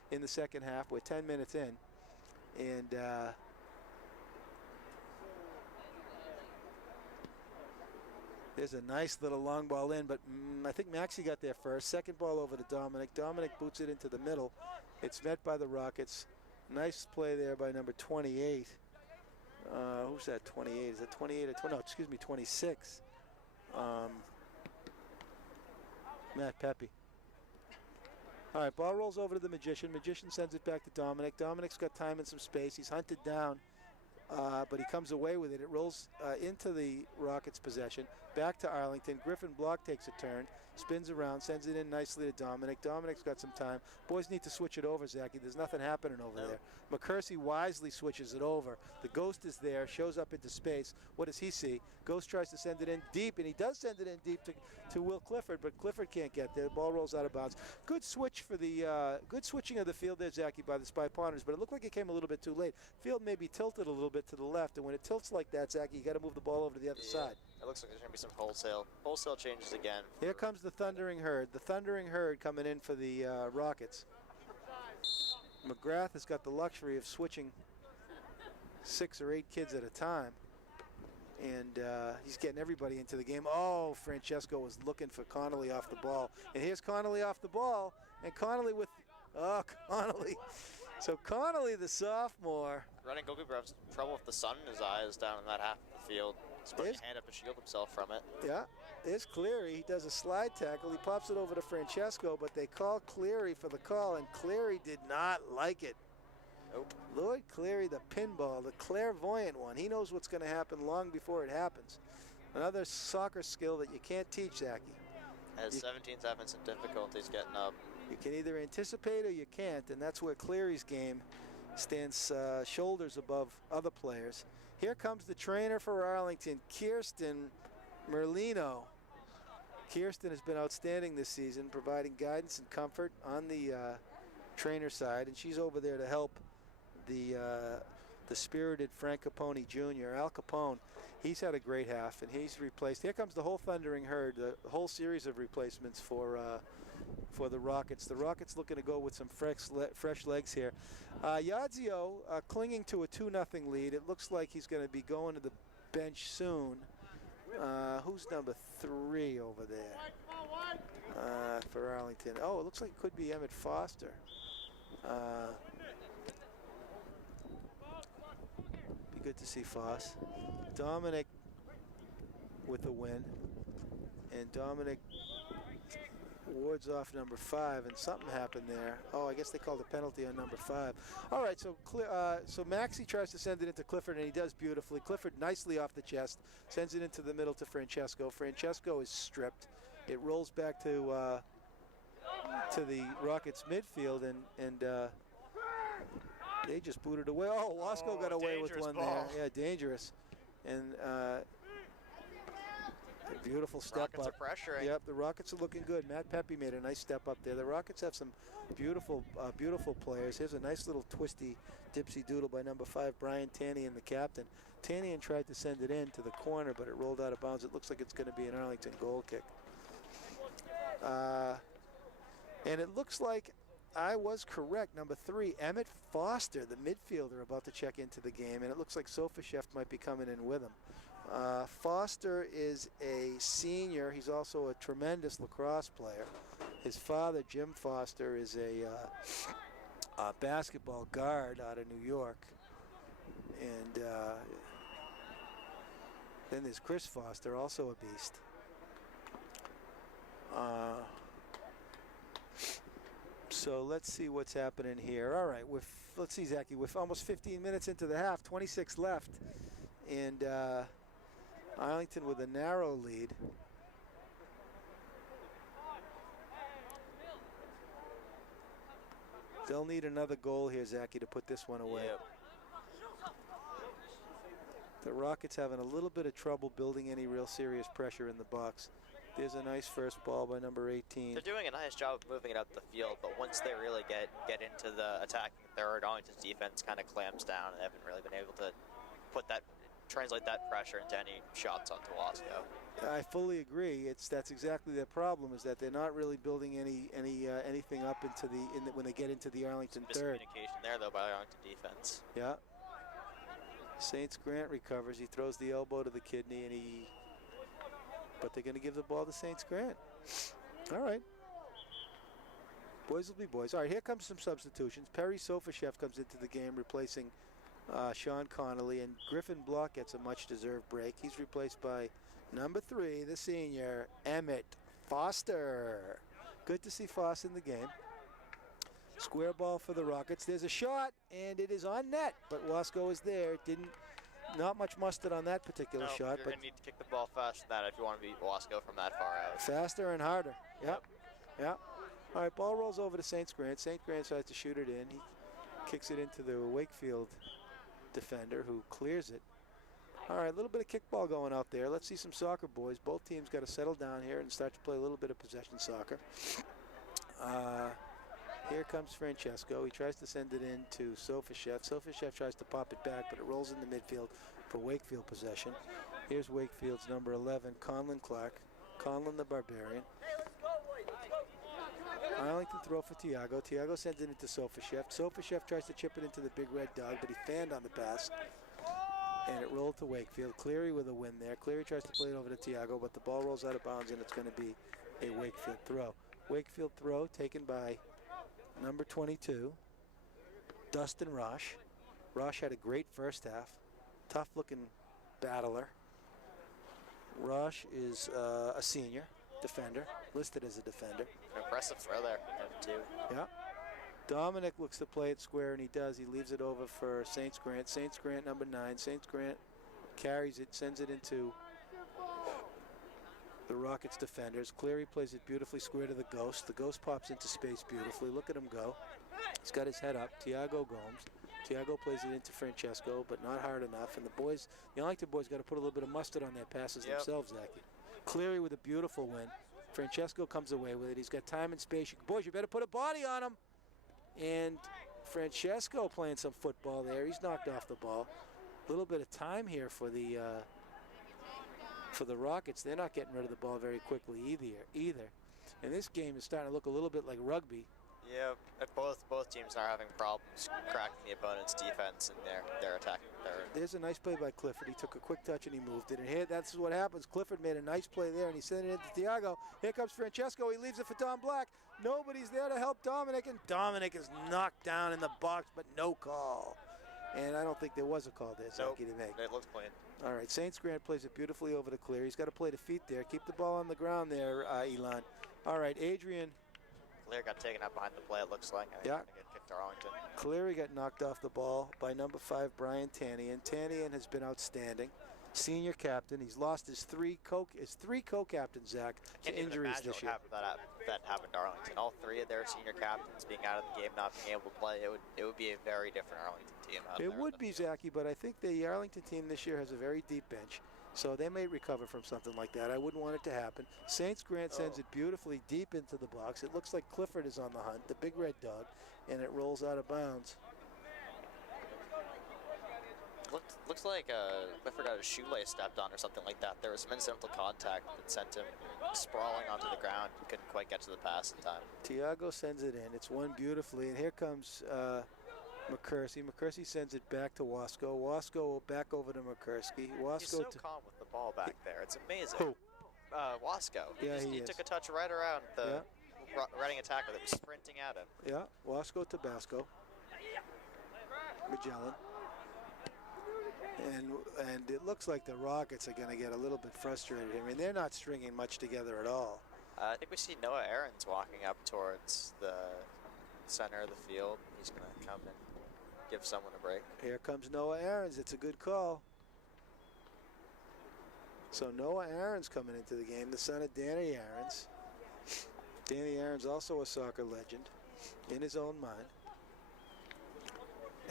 in the second half. We're 10 minutes in. And there's a nice little long ball in, but I think Maxie got there first. Second ball over to Dominic. Dominic boots it into the middle. It's met by the Rockets. Nice play there by number 28. Who's that, 28? Is that 28 or 20? No, excuse me, 26. Matt Pepe. All right, ball rolls over to the Magician. Magician sends it back to Dominic. Dominic's got time and some space. He's hunted down, but he comes away with it. It rolls into the Rockets' possession. Back to Arlington. Griffin Block takes a turn, spins around, sends it in nicely to Dominic. Dominic's got some time. Boys need to switch it over, Zachy. There's nothing happening over there. McCursey wisely switches it over. The Ghost is there, shows up into space. What does he see? Ghost tries to send it in deep, and he does send it in deep to Will Clifford, but Clifford can't get there. The ball rolls out of bounds. Good switch for the good switching of the field there, Zachy, by the Spy Ponders, but it looked like it came a little bit too late. Field may be tilted a little bit to the left, and when it tilts like that, Zachy, you got to move the ball over to the other side. It looks like there's going to be some wholesale changes again. Here comes the Thundering Herd. The Thundering Herd coming in for the Rockets. McGrath has got the luxury of switching 6 or 8 kids at a time. And he's getting everybody into the game. Oh, Francesco was looking for Connolly off the ball. And here's Connolly off the ball. And Connolly with, Connolly. So Connolly, the sophomore. Reading goalkeeper has trouble with the sun in his eyes down in that half of the field. He's putting his hand up to shield himself from it. Yeah, there's Cleary. He does a slide tackle. He pops it over to Francesco, but they call Cleary for the call, and Cleary did not like it. Nope. Lloyd Cleary, the pinball, the clairvoyant one. He knows what's going to happen long before it happens. Another soccer skill that you can't teach, Zachy. As 17's having some difficulties getting up. You can either anticipate or you can't, and that's where Cleary's game stands shoulders above other players. Here comes the trainer for Arlington, Kirsten Merlino. Kirsten has been outstanding this season, providing guidance and comfort on the trainer side, and she's over there to help the spirited Frank Capone Jr. Al Capone, he's had a great half, and he's replaced. Here comes the whole Thundering Herd, the whole series of replacements for the Rockets. The Rockets looking to go with some fresh legs here. Yadzio clinging to a 2-0 lead. It looks like he's going to be going to the bench soon. Who's number 3 over there for Arlington? Oh, it looks like it could be Emmett Foster. Be good to see Foss. Dominic with the win. And Dominic wards off number 5, and something happened there. Oh, I guess they called a penalty on number 5. All right, so Maxey tries to send it into Clifford, and he does beautifully. Clifford nicely off the chest, sends it into the middle to Francesco. Francesco is stripped. It rolls back to the Rockets midfield, and they just booted away. Oh, Wasco got away with one ball there. Yeah, dangerous. And a beautiful step Rockets up. are pressuring. Yep, the Rockets are looking good. Matt Pepe made a nice step up there. The Rockets have some beautiful players. Here's a nice little twisty dipsy doodle by number 5, Brian Tanian, the captain. Tanian tried to send it in to the corner, but it rolled out of bounds. It looks like it's going to be an Arlington goal kick. And it looks like I was correct. Number 3, Emmett Foster, the midfielder, about to check into the game, and it looks like Sofashev might be coming in with him. Foster is a senior. He's also a tremendous lacrosse player. His father, Jim Foster, is a basketball guard out of New York. And then there's Chris Foster, also a beast. So let's see what's happening here. All right, let's see, Zachy. We're almost 15 minutes into the half, 26 left. And Arlington with a narrow lead. They'll need another goal here, Zachy, to put this one away. Yep. The Rockets having a little bit of trouble building any real serious pressure in the box. There's a nice first ball by number 18. They're doing a nice job of moving it up the field, but once they really get into the attacking third, Arlington's defense kind of clamps down, and they haven't really been able to translate that pressure into any shots onto Wasco. I fully agree. That's exactly their problem, is that they're not really building anything up when they get into the Arlington third. Miscommunication there though by Arlington defense. Yeah. Saints Grant recovers. He throws the elbow to the kidney, but they're going to give the ball to Saints Grant. All right. Boys will be boys. All right, here comes some substitutions. Perry Sofashev comes into the game, replacing Sean Connolly, and Griffin Block gets a much-deserved break. He's replaced by number 3, the senior, Emmett Foster. Good to see Foss in the game. Square ball for the Rockets. There's a shot, and it is on net, but Wasco is there. Not much mustard on that particular shot. You're going to need to kick the ball faster than that if you want to beat Wasco from that far out. Faster and harder. Yep. All right, ball rolls over to Saints Grant. Saints Grant tries to shoot it in. He kicks it into the Wakefield defender, who clears it. All right, a little bit of kickball going out there. Let's see some soccer, boys. Both teams got to settle down here and start to play a little bit of possession soccer. Here comes Francesco. He tries to send it in to Sofashev. Sofashev tries to pop it back, but it rolls in the midfield for Wakefield possession. Here's Wakefield's number 11, Conlon Clark. Conlon the Barbarian. Arlington throw for Tiago. Tiago sends it into Sofashev. Sofashev tries to chip it into the big red dog, but he fanned on the pass. And it rolled to Wakefield. Cleary with a win there. Cleary tries to play it over to Tiago, but the ball rolls out of bounds, and it's going to be a Wakefield throw. Wakefield throw taken by number 22, Dustin Rosh. Rosh had a great first half. Tough-looking battler. Rosh is a senior defender, listed as a defender. Impressive throw there, too. Yeah. Dominic looks to play it square, and he does. He leaves it over for Saints Grant. Saints Grant, number 9. Saints Grant carries it, sends it into the Rockets defenders. Cleary plays it beautifully square to the Ghost. The Ghost pops into space beautifully. Look at him go. He's got his head up. Tiago Gomes. Tiago plays it into Francesco, but not hard enough. And the boys, the Arlington boys, got to put a little bit of mustard on their passes themselves, Zachy. Cleary with a beautiful win. Francesco comes away with it. He's got time and space. Boys, you better put a body on him. And Francesco playing some football there. He's knocked off the ball. A little bit of time here for the Rockets. They're not getting rid of the ball very quickly either. And this game is starting to look a little bit like rugby. Yeah, both teams are having problems cracking the opponent's defense, and they're attacking. There's a nice play by Clifford. He took a quick touch and he moved it. And here, that's what happens. Clifford made a nice play there, and he sent it into Tiago. Here comes Francesco. He leaves it for Dom Black. Nobody's there to help Dominic, and Dominic is knocked down in the box, but no call. And I don't think there was a call there, Zachy, to make. It looks clean. All right, Saints Grant plays it beautifully over to Clear. He's got to play the feet there. Keep the ball on the ground there, Elon. All right, Adrian. Clear got taken out behind the play, it looks like. Yeah. Get kicked to Arlington. Cleary got knocked off the ball by number 5, Brian Tanian. Tanian has been outstanding. Senior captain. He's lost his three co-captains, Zach, to injuries this year. That happened to Arlington. All 3 of their senior captains being out of the game, not being able to play, it would be a very different Arlington team. It would be, Zachy, but I think the Arlington team this year has a very deep bench, so they may recover from something like that. I wouldn't want it to happen. Saints Grant sends it beautifully deep into the box. It looks like Clifford is on the hunt, the big red dog, and it rolls out of bounds. Looks like Clifford got his shoelace stepped on or something like that. There was some incidental contact that sent him sprawling onto the ground. He couldn't quite get to the pass in time. Tiago sends it in. It's won beautifully, and here comes McCursey. McCursey sends it back to Wasco. Wasco back over to McCursey. He's so calm with the ball back there. It's amazing. Who? Wasco. He took a touch right around the running attacker that was sprinting at him. Yeah, Wasco Tabasco. Magellan. And it looks like the Rockets are going to get a little bit frustrated. I mean, they're not stringing much together at all. I think we see Noah Aarons walking up towards the center of the field. He's going to come and give someone a break. Here comes Noah Aarons. It's a good call. So Noah Aarons coming into the game, the son of Danny Aarons. Danny Aarons, also a soccer legend in his own mind.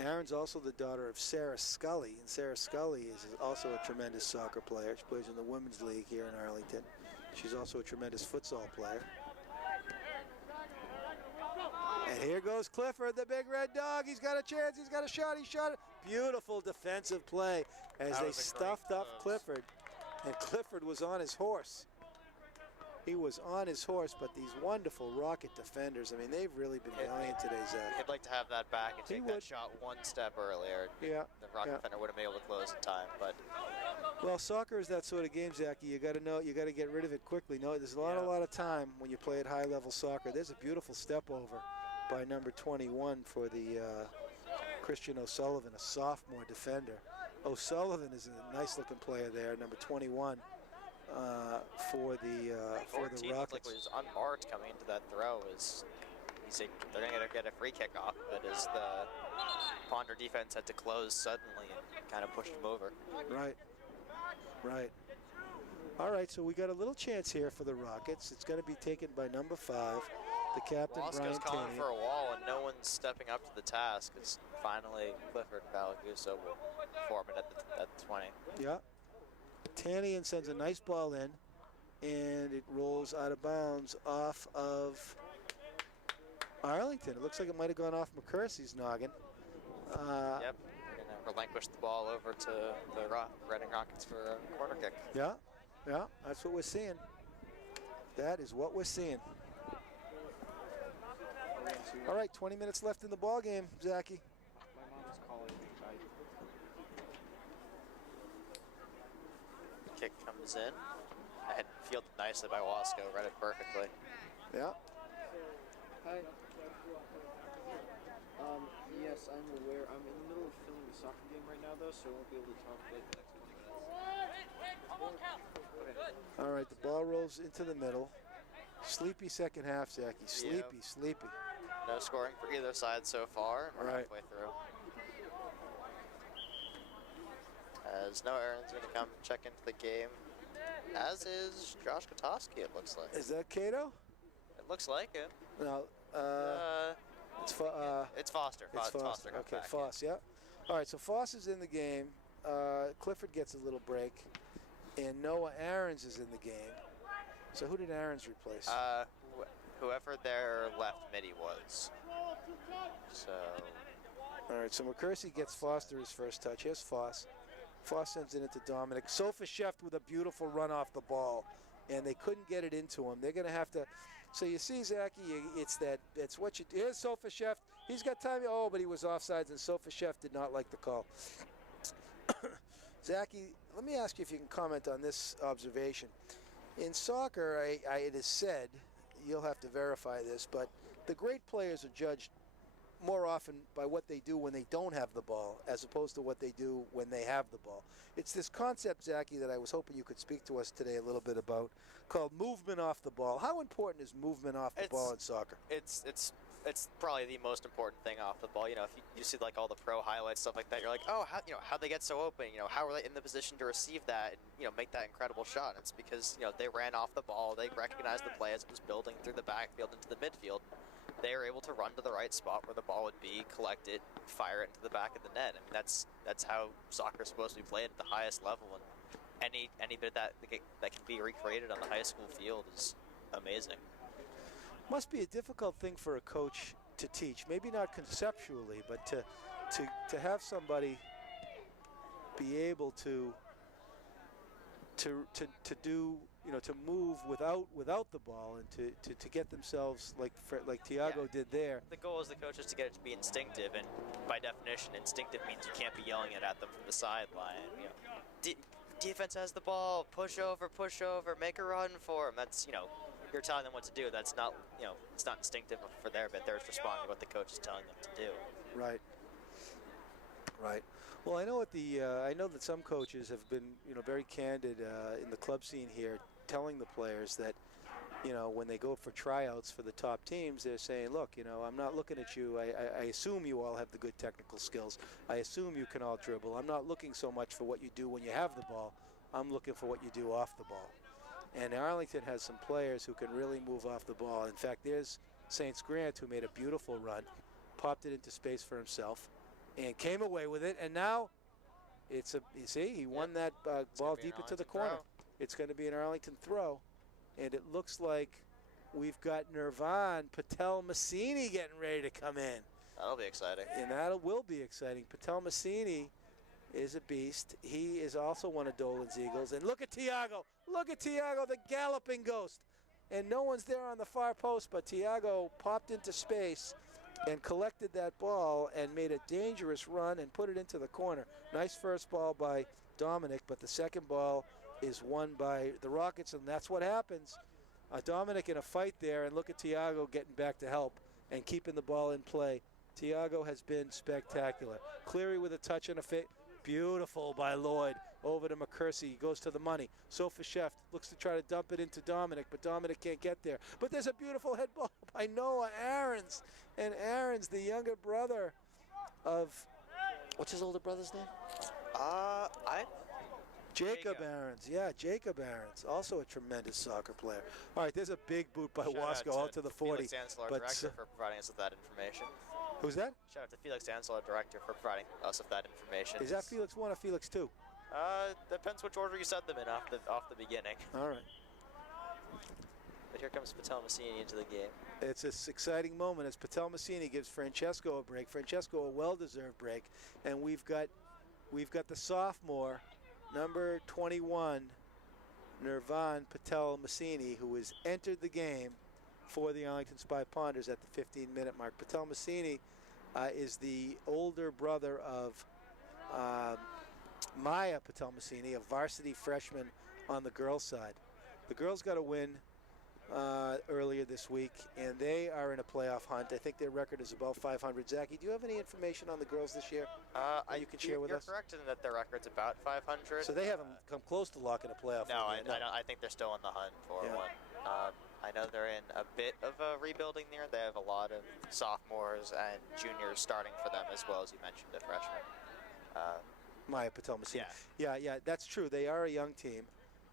Aaron's also the daughter of Sarah Scully, and Sarah Scully is also a tremendous soccer player. She plays in the Women's League here in Arlington. She's also a tremendous futsal player. And here goes Clifford, the big red dog. He's got a chance, he's got a shot, he shot it. Beautiful defensive play as they stuffed up Clifford. And Clifford was on his horse. He was on his horse, but these wonderful Rocket defenders, I mean, they've really been valiant today, Zach. He'd like to have that back and take that shot one step earlier. Yeah. The Rocket defender would have been able to close in time, but... Well, soccer is that sort of game, Zachy. You got to know, you got to get rid of it quickly. No, there's a lot of time when you play at high-level soccer. There's a beautiful step over by number 21 for the Christian O'Sullivan, a sophomore defender. O'Sullivan is a nice-looking player there, number 21. For the Rockets. Like was unmarked coming into that throw. They're going to get a free kick off, but as the Ponder defense had to close suddenly and kind of pushed them over. Right. All right, so we got a little chance here for the Rockets. It's going to be taken by number 5, the captain, Wasco's Brian calling Taney. for a wall, and no one's stepping up to the task. It's finally Clifford and Valaguso will form it at the 20. Yeah. Tanian sends a nice ball in, and it rolls out of bounds off of Arlington. It looks like it might have gone off McCursey's noggin. Yep, we're going to relinquish the ball over to the Reading Rockets for a corner kick. Yeah, that's what we're seeing. That is what we're seeing. All right, 20 minutes left in the ball game, Zachy. Kick comes in and fielded nicely by Wasco, read it perfectly. Yeah. Hi. Yes, I'm aware. I'm in the middle of filming the soccer game right now, though, so I won't be able to talk for like the next 20 minutes. All right, the ball rolls into the middle. Sleepy second half, Zachy. Sleepy. No scoring for either side so far. We're halfway through. As Noah Aaron's going to come check into the game. as is Josh Kotowski, it looks like. Is that Cato? It looks like it. No. It's Foster. it's Foster. It's Foster. Foster. got Okay, back in. Foss, yeah. All right, so Foss is in the game. Clifford gets a little break. And Noah Aarons is in the game. So who did Aarons replace? Whoever their left midi was. So All right, so McCursey gets Foster his first touch. Here's Foss. Foss sends it into Dominic. Sofa Chef with a beautiful run off the ball, and they couldn't get it into him. They're going to have to. So you see, Zachy, it's what you. Here's Sofa Chef. He's got time. Oh, but he was offsides, and Sofa Chef did not like the call. Zachy, let me ask you if you can comment on this observation. In soccer, it is said, you'll have to verify this, but the great players are judged more often by what they do when they don't have the ball as opposed to what they do when they have the ball. It's this concept, Zachy, that I was hoping you could speak to us today a little bit about, called movement off the ball. How important is movement off the ball in soccer? It's probably the most important thing off the ball. You know, if you see like all the pro highlights, stuff like that, you're like, oh, how'd they get so open? You know, how were they in the position to receive that and, make that incredible shot? And it's because, they ran off the ball, they recognized the play as it was building through the backfield into the midfield. They were able to run to the right spot where the ball would be, collect it, fire it into the back of the net. I mean, that's how soccer is supposed to be played at the highest level, and any bit that can be recreated on the high school field is amazing. Must be a difficult thing for a coach to teach. Maybe not conceptually, but to have somebody be able to do, to move without the ball and to get themselves like Thiago did there. The goal as the coach is to get it to be instinctive, and by definition, instinctive means you can't be yelling it at them from the sideline. Defense has the ball, push over, make a run for him. That's you're telling them what to do. That's not it's not instinctive for their bit. They're just responding to what the coach is telling them to do. Right. Well, I know I know that some coaches have been very candid in the club scene here, telling the players that when they go for tryouts for the top teams, they're saying, look, I'm not looking at you. I assume you all have the good technical skills. I assume you can all dribble. I'm not looking so much for what you do when you have the ball. I'm looking for what you do off the ball. And Arlington has some players who can really move off the ball. In fact, there's Saints Grant, who made a beautiful run, popped it into space for himself, and came away with it. And now you see, he won that ball deep into the corner. Throw. It's going to be an Arlington throw. And it looks like we've got Nirvan Patel Massini getting ready to come in. That'll be exciting. And that will be exciting. Patel Massini is a beast. He is also one of Dolan's Eagles. And look at Thiago. Look at Thiago, the galloping ghost. And no one's there on the far post, but Thiago popped into space and collected that ball and made a dangerous run and put it into the corner. Nice first ball by Dominic, but the second ball is won by the Rockets, and that's what happens. Dominic in a fight there, and look at Thiago getting back to help and keeping the ball in play. Thiago has been spectacular. Cleary with a touch and a fit. Beautiful by Lloyd. Over to McCursey. He goes to the money. Sofa Chef looks to try to dump it into Dominic, but Dominic can't get there. But there's a beautiful head ball by Noah Aarons. And Aarons, the younger brother of, what's his older brother's name? Jacob Aarons. Yeah, Jacob Aarons. Also a tremendous soccer player. All right, there's a big boot by Wasco out to the 40. Felix Ansel, our director, for providing us with that information. Who's that? Shout out to Felix Ansel, our director, for providing us with that information. Is that Felix 1 or Felix 2? Depends which order you set them in off the beginning. All right. But here comes Patel Massini into the game. It's an exciting moment as Patel Massini gives Francesco a break. Francesco a well-deserved break, and we've got the sophomore, number 21, Nirvan Patel Massini, who has entered the game for the Arlington Spy Ponders at the 15-minute mark. Patel Massini is the older brother of Maya Patel Massini, a varsity freshman on the girls' side. The girls got a win earlier this week, and they are in a playoff hunt. I think their record is about 500. Zachy, do you have any information on the girls this year you can share with us? You're correct in that their record's about 500. So they haven't come close to locking a playoff. No, I think they're still in the hunt for one. I know they're in a bit of a rebuilding there. They have a lot of sophomores and juniors starting for them, as well as you mentioned, a freshman. Maya Patel Massini. Yeah, that's true. They are a young team.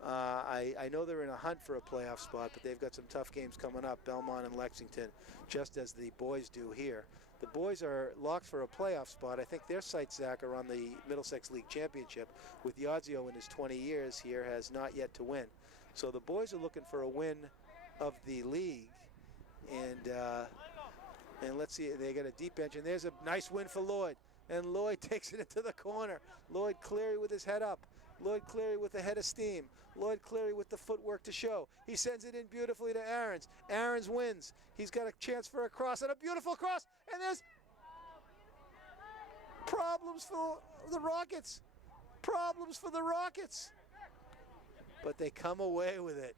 I know they're in a hunt for a playoff spot, but they've got some tough games coming up, Belmont and Lexington, just as the boys do here. The boys are locked for a playoff spot. I think their sights, Zach, are on the Middlesex League Championship, with Yazio in his 20 years here has not yet to win. So the boys are looking for a win of the league, and let's see, they got a deep bench, and there's a nice win for Lloyd, and Lloyd takes it into the corner. Lloyd Cleary with his head up. Lloyd Cleary with the head of steam. Lloyd Cleary with the footwork to show. He sends it in beautifully to Aarons. Aarons wins. He's got a chance for a cross, and a beautiful cross, and there's problems for the Rockets. Problems for the Rockets. But they come away with it.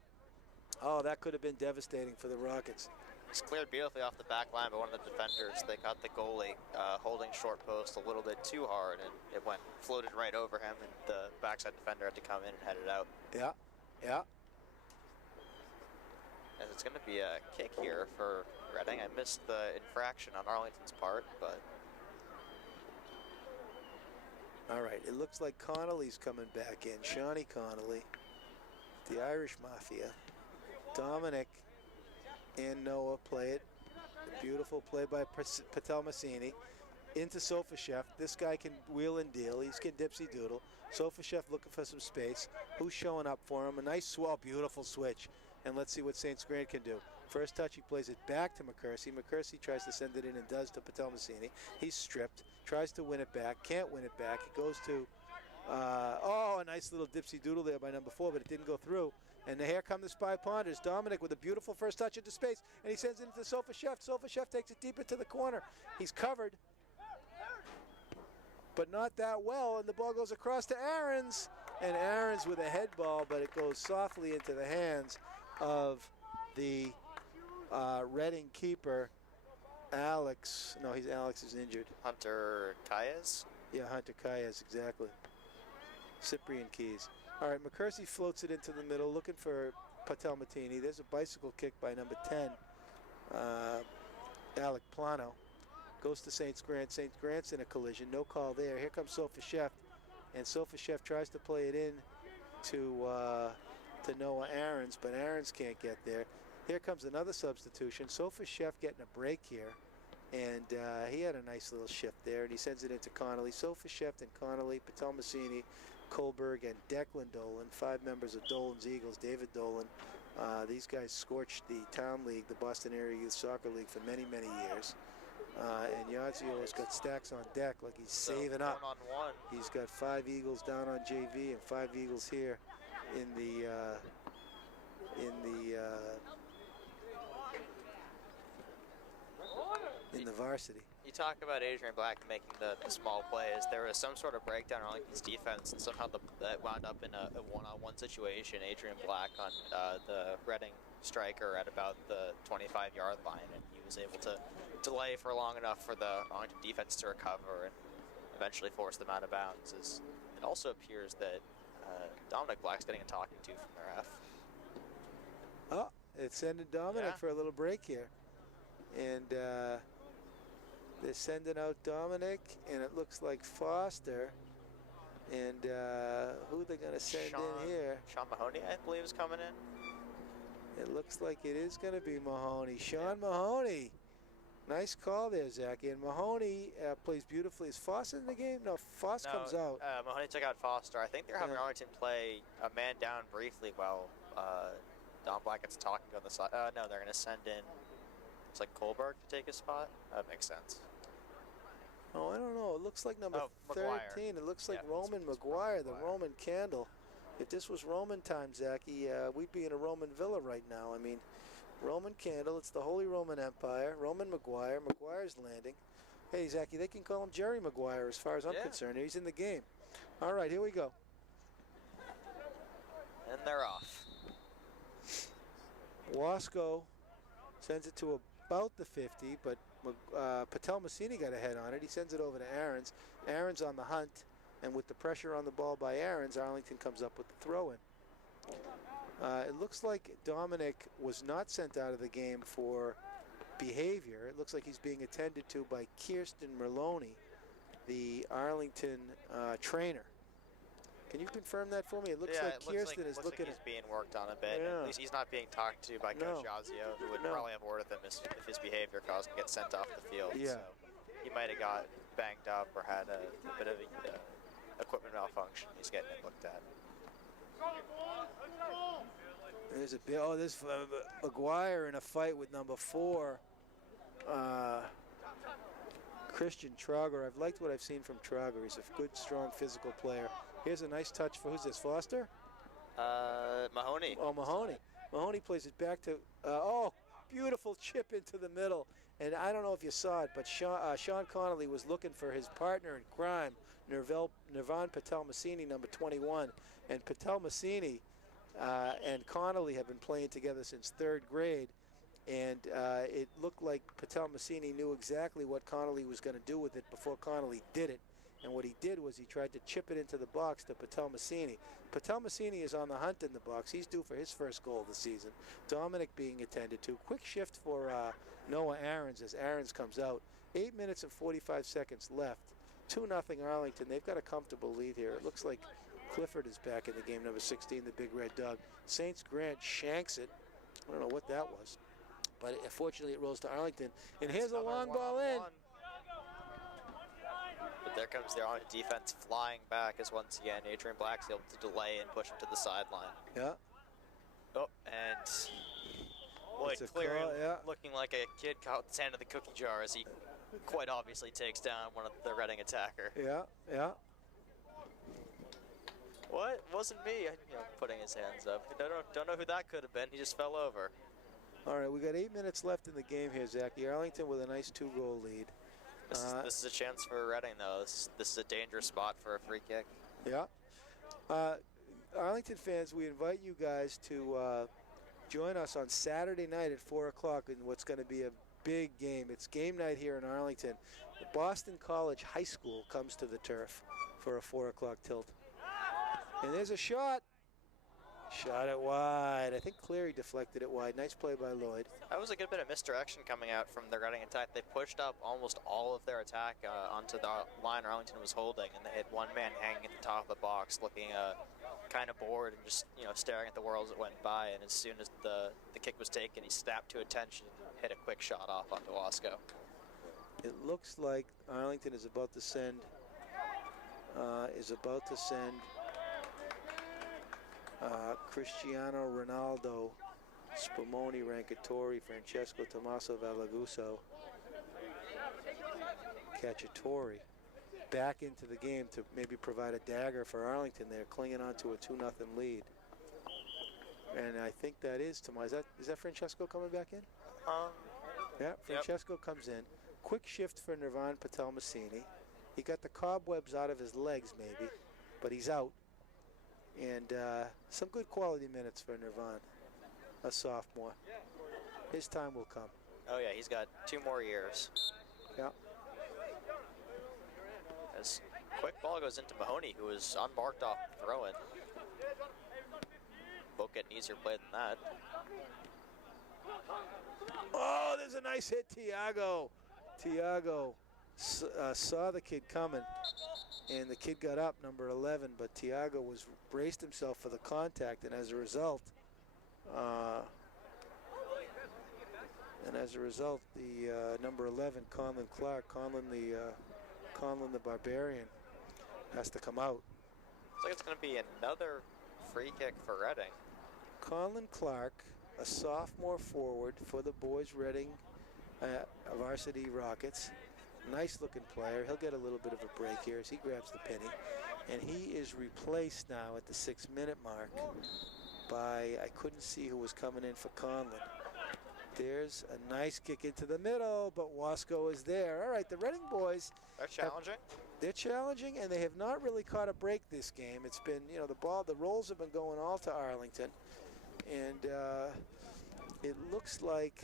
Oh, that could have been devastating for the Rockets. It's cleared beautifully off the back line by one of the defenders. They got the goalie holding short post a little bit too hard, and it floated right over him, and the backside defender had to come in and head it out. Yeah, yeah. And it's going to be a kick here for Reading. I missed the infraction on Arlington's part, but... All right, it looks like Connolly's coming back in. Shawnee Connolly, the Irish Mafia. Dominic and Noah play it. A beautiful play by Patel Massini. Into Sofashev. This guy can wheel and deal. He's can dipsy doodle. Sofashev looking for some space. Who's showing up for him? A nice swell, beautiful switch. And let's see what St. Scran can do. First touch, he plays it back to McCursey. McCursey tries to send it in and does to Patel Massini. He's stripped, tries to win it back, can't win it back. It goes to, a nice little dipsy doodle there by number 4, but it didn't go through. And here come the Spy Ponders. Dominic with a beautiful first touch into space, and he sends it into Sofashev. Sofashev takes it deep into the corner. He's covered, but not that well, and the ball goes across to Aarons. And Aarons with a head ball, but it goes softly into the hands of the Reading keeper, Alex. No, Alex is injured. Hunter Kayes? Yeah, Hunter Kayes, exactly. Cyprian Keys. All right, McCursey floats it into the middle, looking for Patel Matini. There's a bicycle kick by number 10, Alec Plano. Goes to St. Grant. St. Grant's in a collision. No call there. Here comes Sofashev, and Sofashev tries to play it in to Noah Aarons, but Aarons can't get there. Here comes another substitution. Sofashev getting a break here, and he had a nice little shift there, and he sends it into Connolly. Sofashev and Connolly, Patel Massini, Kohlberg, and Declan Dolan, 5 members of Dolan's Eagles. David Dolan. These guys scorched the Town League, the Boston Area Youth Soccer League, for many, many years. And Yazio has got stacks on deck, like he's saving up. 1-on-1. He's got 5 Eagles down on JV and 5 Eagles here in the varsity. You talk about Adrian Black making the small plays. There was some sort of breakdown on Arlington's defense, and somehow that wound up in a one-on-one situation. Adrian Black on the Reading striker at about the 25-yard line, and he was able to delay for long enough for the Arlington defense to recover and eventually force them out of bounds. It also appears that Dominic Black's getting a talking to from the ref. Oh, it's sending Dominic for a little break here. And they're sending out Dominic, and it looks like Foster. And who they're going to send in here? Sean Mahoney, I believe, is coming in. It looks like it is going to be Mahoney. Sean Mahoney. Nice call there, Zachy. And Mahoney plays beautifully. Is Foster in the game? No, Foster comes out. Mahoney took out Foster. I think they're having Arlington play a man down briefly while Don Black gets talking on the side. No, they're going to send in, it's like Kohlberg to take his spot. That makes sense. Oh, I don't know. It looks like number 13. It looks like Roman McGuire, the Roman candle. If this was Roman time, Zachy, we'd be in a Roman villa right now. I mean, Roman candle, it's the Holy Roman Empire. Roman McGuire, McGuire's landing. Hey, Zachy, they can call him Jerry Maguire as far as I'm concerned. He's in the game. All right, here we go. And they're off. Wasco sends it to about the 50, but Patel Massini got a head on it. He sends it over to Aarons. Aarons on the hunt, and with the pressure on the ball by Aarons, Arlington comes up with the throw-in. It looks like Dominic was not sent out of the game for behavior. It looks like he's being attended to by Kirsten Merloni, the Arlington trainer. Can you confirm that for me? It looks yeah, like it looks Kirsten is looks looking like he's being worked on a bit. Yeah. At least he's not being talked to by Coach Yazio, who would No. probably have ordered him if his behavior caused him to get sent off the field. Yeah. So he might have got banged up or had a bit of equipment malfunction. He's getting it looked at. There's a bit. Oh, there's McGuire in a fight with number 4, Christian Trager. I've liked what I've seen from Trager. He's a good, strong, physical player. Here's a nice touch for who's this? Foster? Mahoney. Oh, Mahoney. Mahoney plays it back to. Oh, beautiful chip into the middle. And I don't know if you saw it, but Sean Connolly was looking for his partner in crime, Nirvan Patel Massini, number 21. And Patel Massini and Connolly have been playing together since 3rd grade. And it looked like Patel Massini knew exactly what Connolly was going to do with it before Connolly did it. And what he did was he tried to chip it into the box to Patel Massini. Patel Massini is on the hunt in the box. He's due for his first goal of the season. Dominic being attended to. Quick shift for Noah Aarons as Aarons comes out. 8 minutes and 45 seconds left. 2-0 Arlington. They've got a comfortable lead here. It looks like Clifford is back in the game, number 16, the Big Red Dog. Saints Grant shanks it. I don't know what that was. But fortunately it rolls to Arlington. And here's a long ball in. But there comes their own defense flying back as once again Adrian Black's able to delay and push him to the sideline. Yeah. Oh, and Lloyd It's a Cleary call, yeah. looking like a kid caught his hand in the cookie jar as he quite obviously takes down one of the Reading attacker. Yeah. What? Wasn't me, putting his hands up. Don't know who that could have been. He just fell over. All right, we got 8 minutes left in the game here, Zachy. Arlington with a nice 2-goal lead. This is a chance for Reading, though. This is a dangerous spot for a free kick. Yeah. Arlington fans, we invite you guys to join us on Saturday night at 4 o'clock in what's going to be a big game. It's game night here in Arlington. Boston College High School comes to the turf for a 4 o'clock tilt. And there's a shot. Shot it wide. I think Cleary deflected it wide. Nice play by Lloyd. That was a good bit of misdirection coming out from the Reading attack. They pushed up almost all of their attack onto the line Arlington was holding, and they had one man hanging at the top of the box looking kind of bored and just staring at the world as it went by. And as soon as the kick was taken, he snapped to attention and hit a quick shot off onto Wasco. It looks like Arlington is about to send Cristiano Ronaldo, Spumoni Rancatori, Francesco Tommaso Valaguso, Cacciatore back into the game to maybe provide a dagger for Arlington. They're clinging on to a 2-0 lead. And I think that is Tommaso. Is that Francesco coming back in? Yeah, Francesco comes in. Quick shift for Nirvan Patel Massini. He got the cobwebs out of his legs maybe, but he's out. And some good quality minutes for Nirvan, a sophomore. His time will come. Oh yeah, he's got 2 more years. Yeah. As quick ball goes into Mahoney, who was unmarked off throw-in. Won't get an easier play than that. Oh, there's a nice hit, Tiago. Tiago saw the kid coming, and the kid got up, number 11, but Tiago braced himself for the contact, and as a result, the number 11, Conlon Clark, Conlon the Barbarian, has to come out. Looks like it's going to be another free kick for Reading. Conlon Clark, a sophomore forward for the boys Reading Varsity Rockets. Nice looking player. He'll get a little bit of a break here as he grabs the penny. And he is replaced now at the 6-minute mark by, I couldn't see who was coming in for Conlon. There's a nice kick into the middle, but Wasco is there. All right, the Reading boys. They're challenging. They're challenging, and they have not really caught a break this game. It's been, the rolls have been going all to Arlington. And it looks like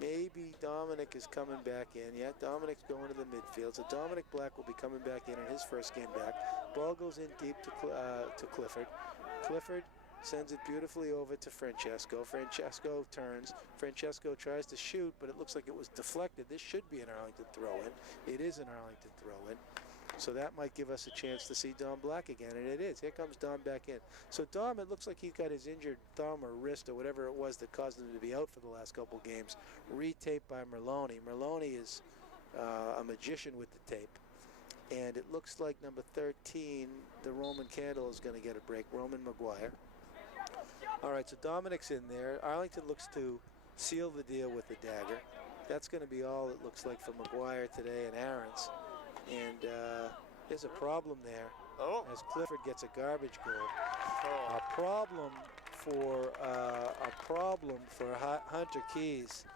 maybe Dominic is coming back in. Yeah, Dominic's going to the midfield. So Dominic Black will be coming back in his first game back. Ball goes in deep to Clifford. Clifford sends it beautifully over to Francesco. Francesco turns. Francesco tries to shoot, but it looks like it was deflected. This should be an Arlington throw-in. It is an Arlington throw-in. So that might give us a chance to see Dom Black again, and it is. Here comes Dom back in. So Dom, it looks like he's got his injured thumb or wrist or whatever it was that caused him to be out for the last couple games, retaped by Merloni. Merloni is a magician with the tape. And it looks like number 13, the Roman Candle, is going to get a break. Roman McGuire. All right, so Dominic's in there. Arlington looks to seal the deal with the dagger. That's going to be all it looks like for McGuire today and Aarons. And there's a problem there as Clifford gets a garbage goal. A problem for Hunter Keys,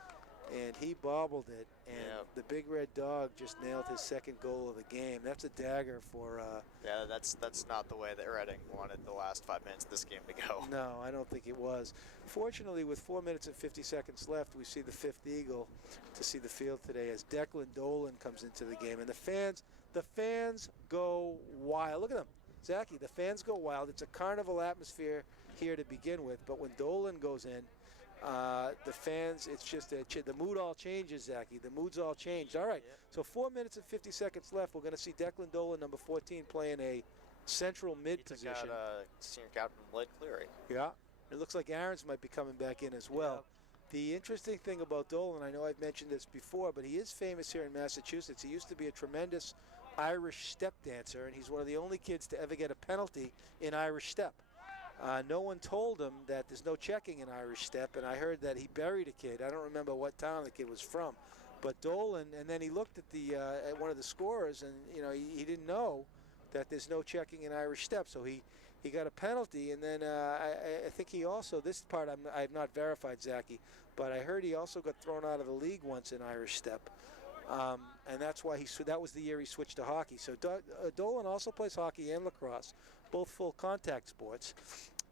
and he bobbled it. And the big red dog just nailed his second goal of the game. That's a dagger for. Yeah, that's not the way that Reading wanted the last 5 minutes of this game to go. No, I don't think it was. Fortunately, with 4 minutes and 50 seconds left, we see the fifth Eagle to see the field today as Declan Dolan comes into the game, and the fans go wild. Look at them, Zachy. The fans go wild. It's a carnival atmosphere here to begin with, but when Dolan goes in, the fans, it's just the mood all changes, Zachy. The mood's all changed. All right, so 4 minutes and 50 seconds left. We're going to see Declan Dolan, number 14, playing a central mid position. He took out senior captain Blake Cleary. Yeah, it looks like Aarons might be coming back in as well. The interesting thing about Dolan, I know I've mentioned this before, but he is famous here in Massachusetts. He used to be a tremendous Irish step dancer, and he's one of the only kids to ever get a penalty in Irish step. No one told him that there's no checking in Irish step, and I heard that he buried a kid. I don't remember what town the kid was from, but Dolan, and then he looked at the at one of the scorers, and he didn't know that there's no checking in Irish step, so he got a penalty, and then I think he also, this part I have not verified, Zachy, but I heard he also got thrown out of the league once in Irish step, and that's why that was the year he switched to hockey. So Dolan also plays hockey and lacrosse, both full contact sports.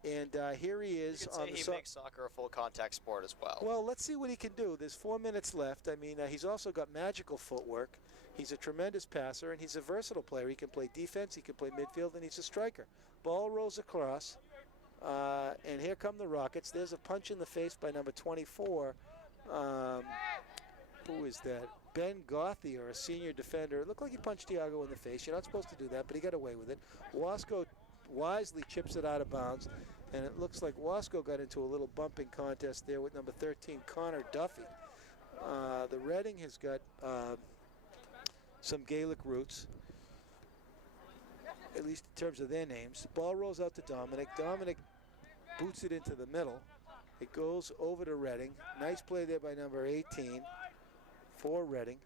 And here he is. You could say he makes soccer a full contact sport as well. Well, let's see what he can do. There's 4 minutes left. I mean, he's also got magical footwork. He's a tremendous passer, and he's a versatile player. He can play defense, he can play midfield, and he's a striker. Ball rolls across, and here come the Rockets. There's a punch in the face by number 24. Who is that? Ben Gauthier, a senior defender. It looked like he punched Thiago in the face. You're not supposed to do that, but he got away with it. Wasco wisely chips it out of bounds, and it looks like Wasco got into a little bumping contest there with number 13, Connor Duffy. The Reading has got some Gaelic roots, at least in terms of their names. Ball rolls out to Dominic. Dominic boots it into the middle. It goes over to Reading. Nice play there by number 18 for Reading.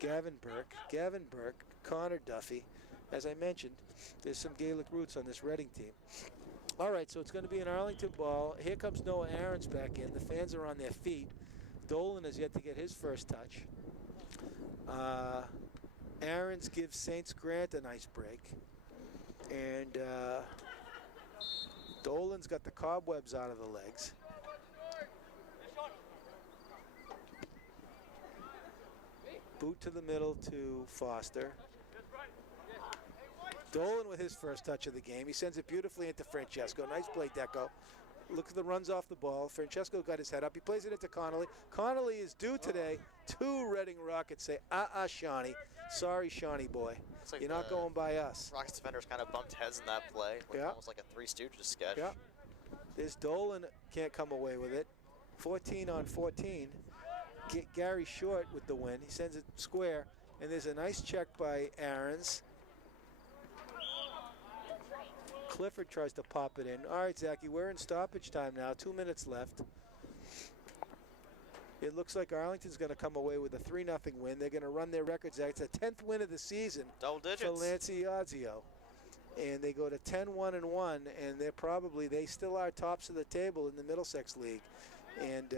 Gavin Burke, Connor Duffy. As I mentioned, there's some Gaelic roots on this Reading team. All right, so it's going to be an Arlington ball. Here comes Noah Aarons back in. The fans are on their feet. Dolan has yet to get his first touch. Aarons gives Saints Grant a nice break. And Dolan's got the cobwebs out of the legs. Boot to the middle to Foster. Dolan with his first touch of the game. He sends it beautifully into Francesco. Nice play, Deco. Look at the runs off the ball. Francesco got his head up. He plays it into Connolly. Connolly is due today. Two Reading Rockets say, Shawnee. Sorry, Shawnee boy. Like you're not going by us. Rockets defenders kind of bumped heads in that play. Almost like a Three Stooges sketch. Yeah. This Dolan can't come away with it. 14 on 14. Gary Short with the win. He sends it square. And there's a nice check by Aarons. Clifford tries to pop it in. All right, Zachy, we're in stoppage time now. 2 minutes left. It looks like Arlington's going to come away with a 3-0 win. They're going to run their record, Zach. It's a 10th win of the season. Double digits. For Lancey Odzio. And they go to 10-1-1, and they still are tops of the table in the Middlesex League. And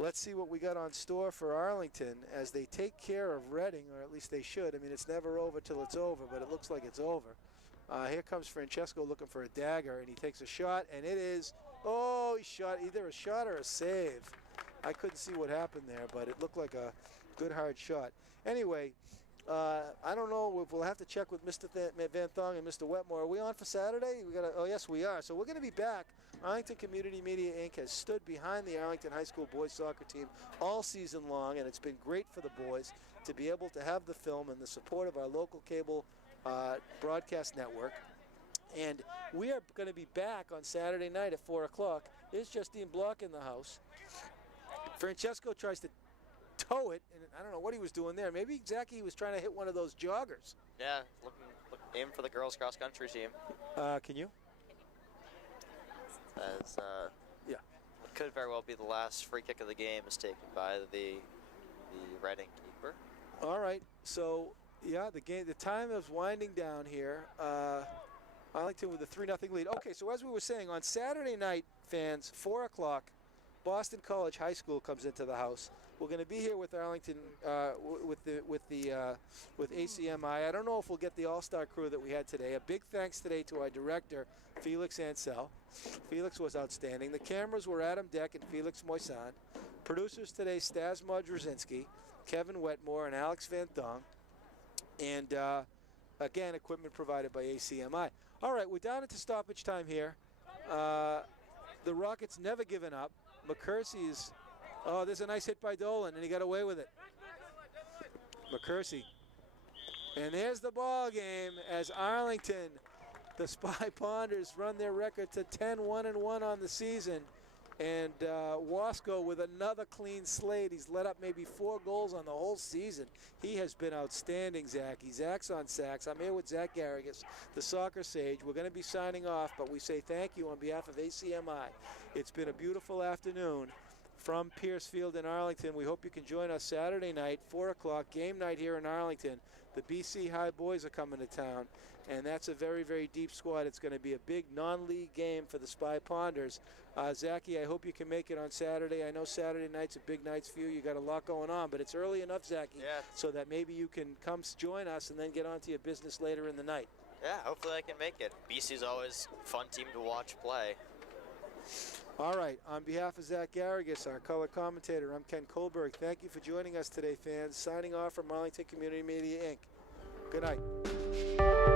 let's see what we got on store for Arlington as they take care of Reading, or at least they should. I mean, it's never over till it's over, but it looks like it's over. Here comes Francesco looking for a dagger, and he takes a shot, and it is, he shot either a shot or a save. I couldn't see what happened there, but it looked like a good hard shot. Anyway, I don't know if we'll have to check with Mr. Van Thong and Mr. Wetmore. Are we on for Saturday? Oh, yes, we are. So we're going to be back. Arlington Community Media, Inc. has stood behind the Arlington High School boys soccer team all season long, and it's been great for the boys to be able to have the film and the support of our local cable broadcast network. And we are going to be back on Saturday night at 4 o'clock. There's Justine Block in the house. Francesco tries to tow it, and I don't know what he was doing there. Maybe Zachy was trying to hit one of those joggers. Yeah, aim for the girls cross country team. Can you? As yeah, it could very well be the last free kick of the game is taken by the Reading keeper. All right, so yeah, the time is winding down here. Arlington with a 3-0 lead. Okay, so as we were saying, on Saturday night, fans, 4 o'clock, Boston College High School comes into the house. We're going to be here with Arlington, with ACMi. I don't know if we'll get the all-star crew that we had today. A big thanks today to our director, Felix Ansel. Felix was outstanding. The cameras were Adam Deck and Felix Moisan. Producers today, Stas Modrzinski, Kevin Wetmore, and Alex Van Thong. And again, equipment provided by ACMi. All right, we're down into stoppage time here. The Rockets never given up. McCursey is... Oh, there's a nice hit by Dolan, and he got away with it. McCursey. And there's the ball game as Arlington, the Spy Ponders, run their record to 10-1-1 on the season. And Wasco with another clean slate. He's let up maybe 4 goals on the whole season. He has been outstanding, Zachy. Zach's on sax. I'm here with Zach Garrigus, the soccer sage. We're going to be signing off, but we say thank you on behalf of ACMi. It's been a beautiful afternoon from Pierce Field in Arlington. We hope you can join us Saturday night, 4 o'clock, game night here in Arlington. The BC High boys are coming to town, and that's a very, very deep squad. It's going to be a big non-league game for the Spy Ponders. Zachy, I hope you can make it on Saturday. I know Saturday night's a big night for you. You got a lot going on, but it's early enough, Zachy, so that maybe you can come join us and then get on to your business later in the night. Yeah, hopefully I can make it. BC's always a fun team to watch play. All right, on behalf of Zach Garrigus, our color commentator, I'm Ken Kohlberg. Thank you for joining us today, fans. Signing off from Arlington Community Media, Inc. Good night.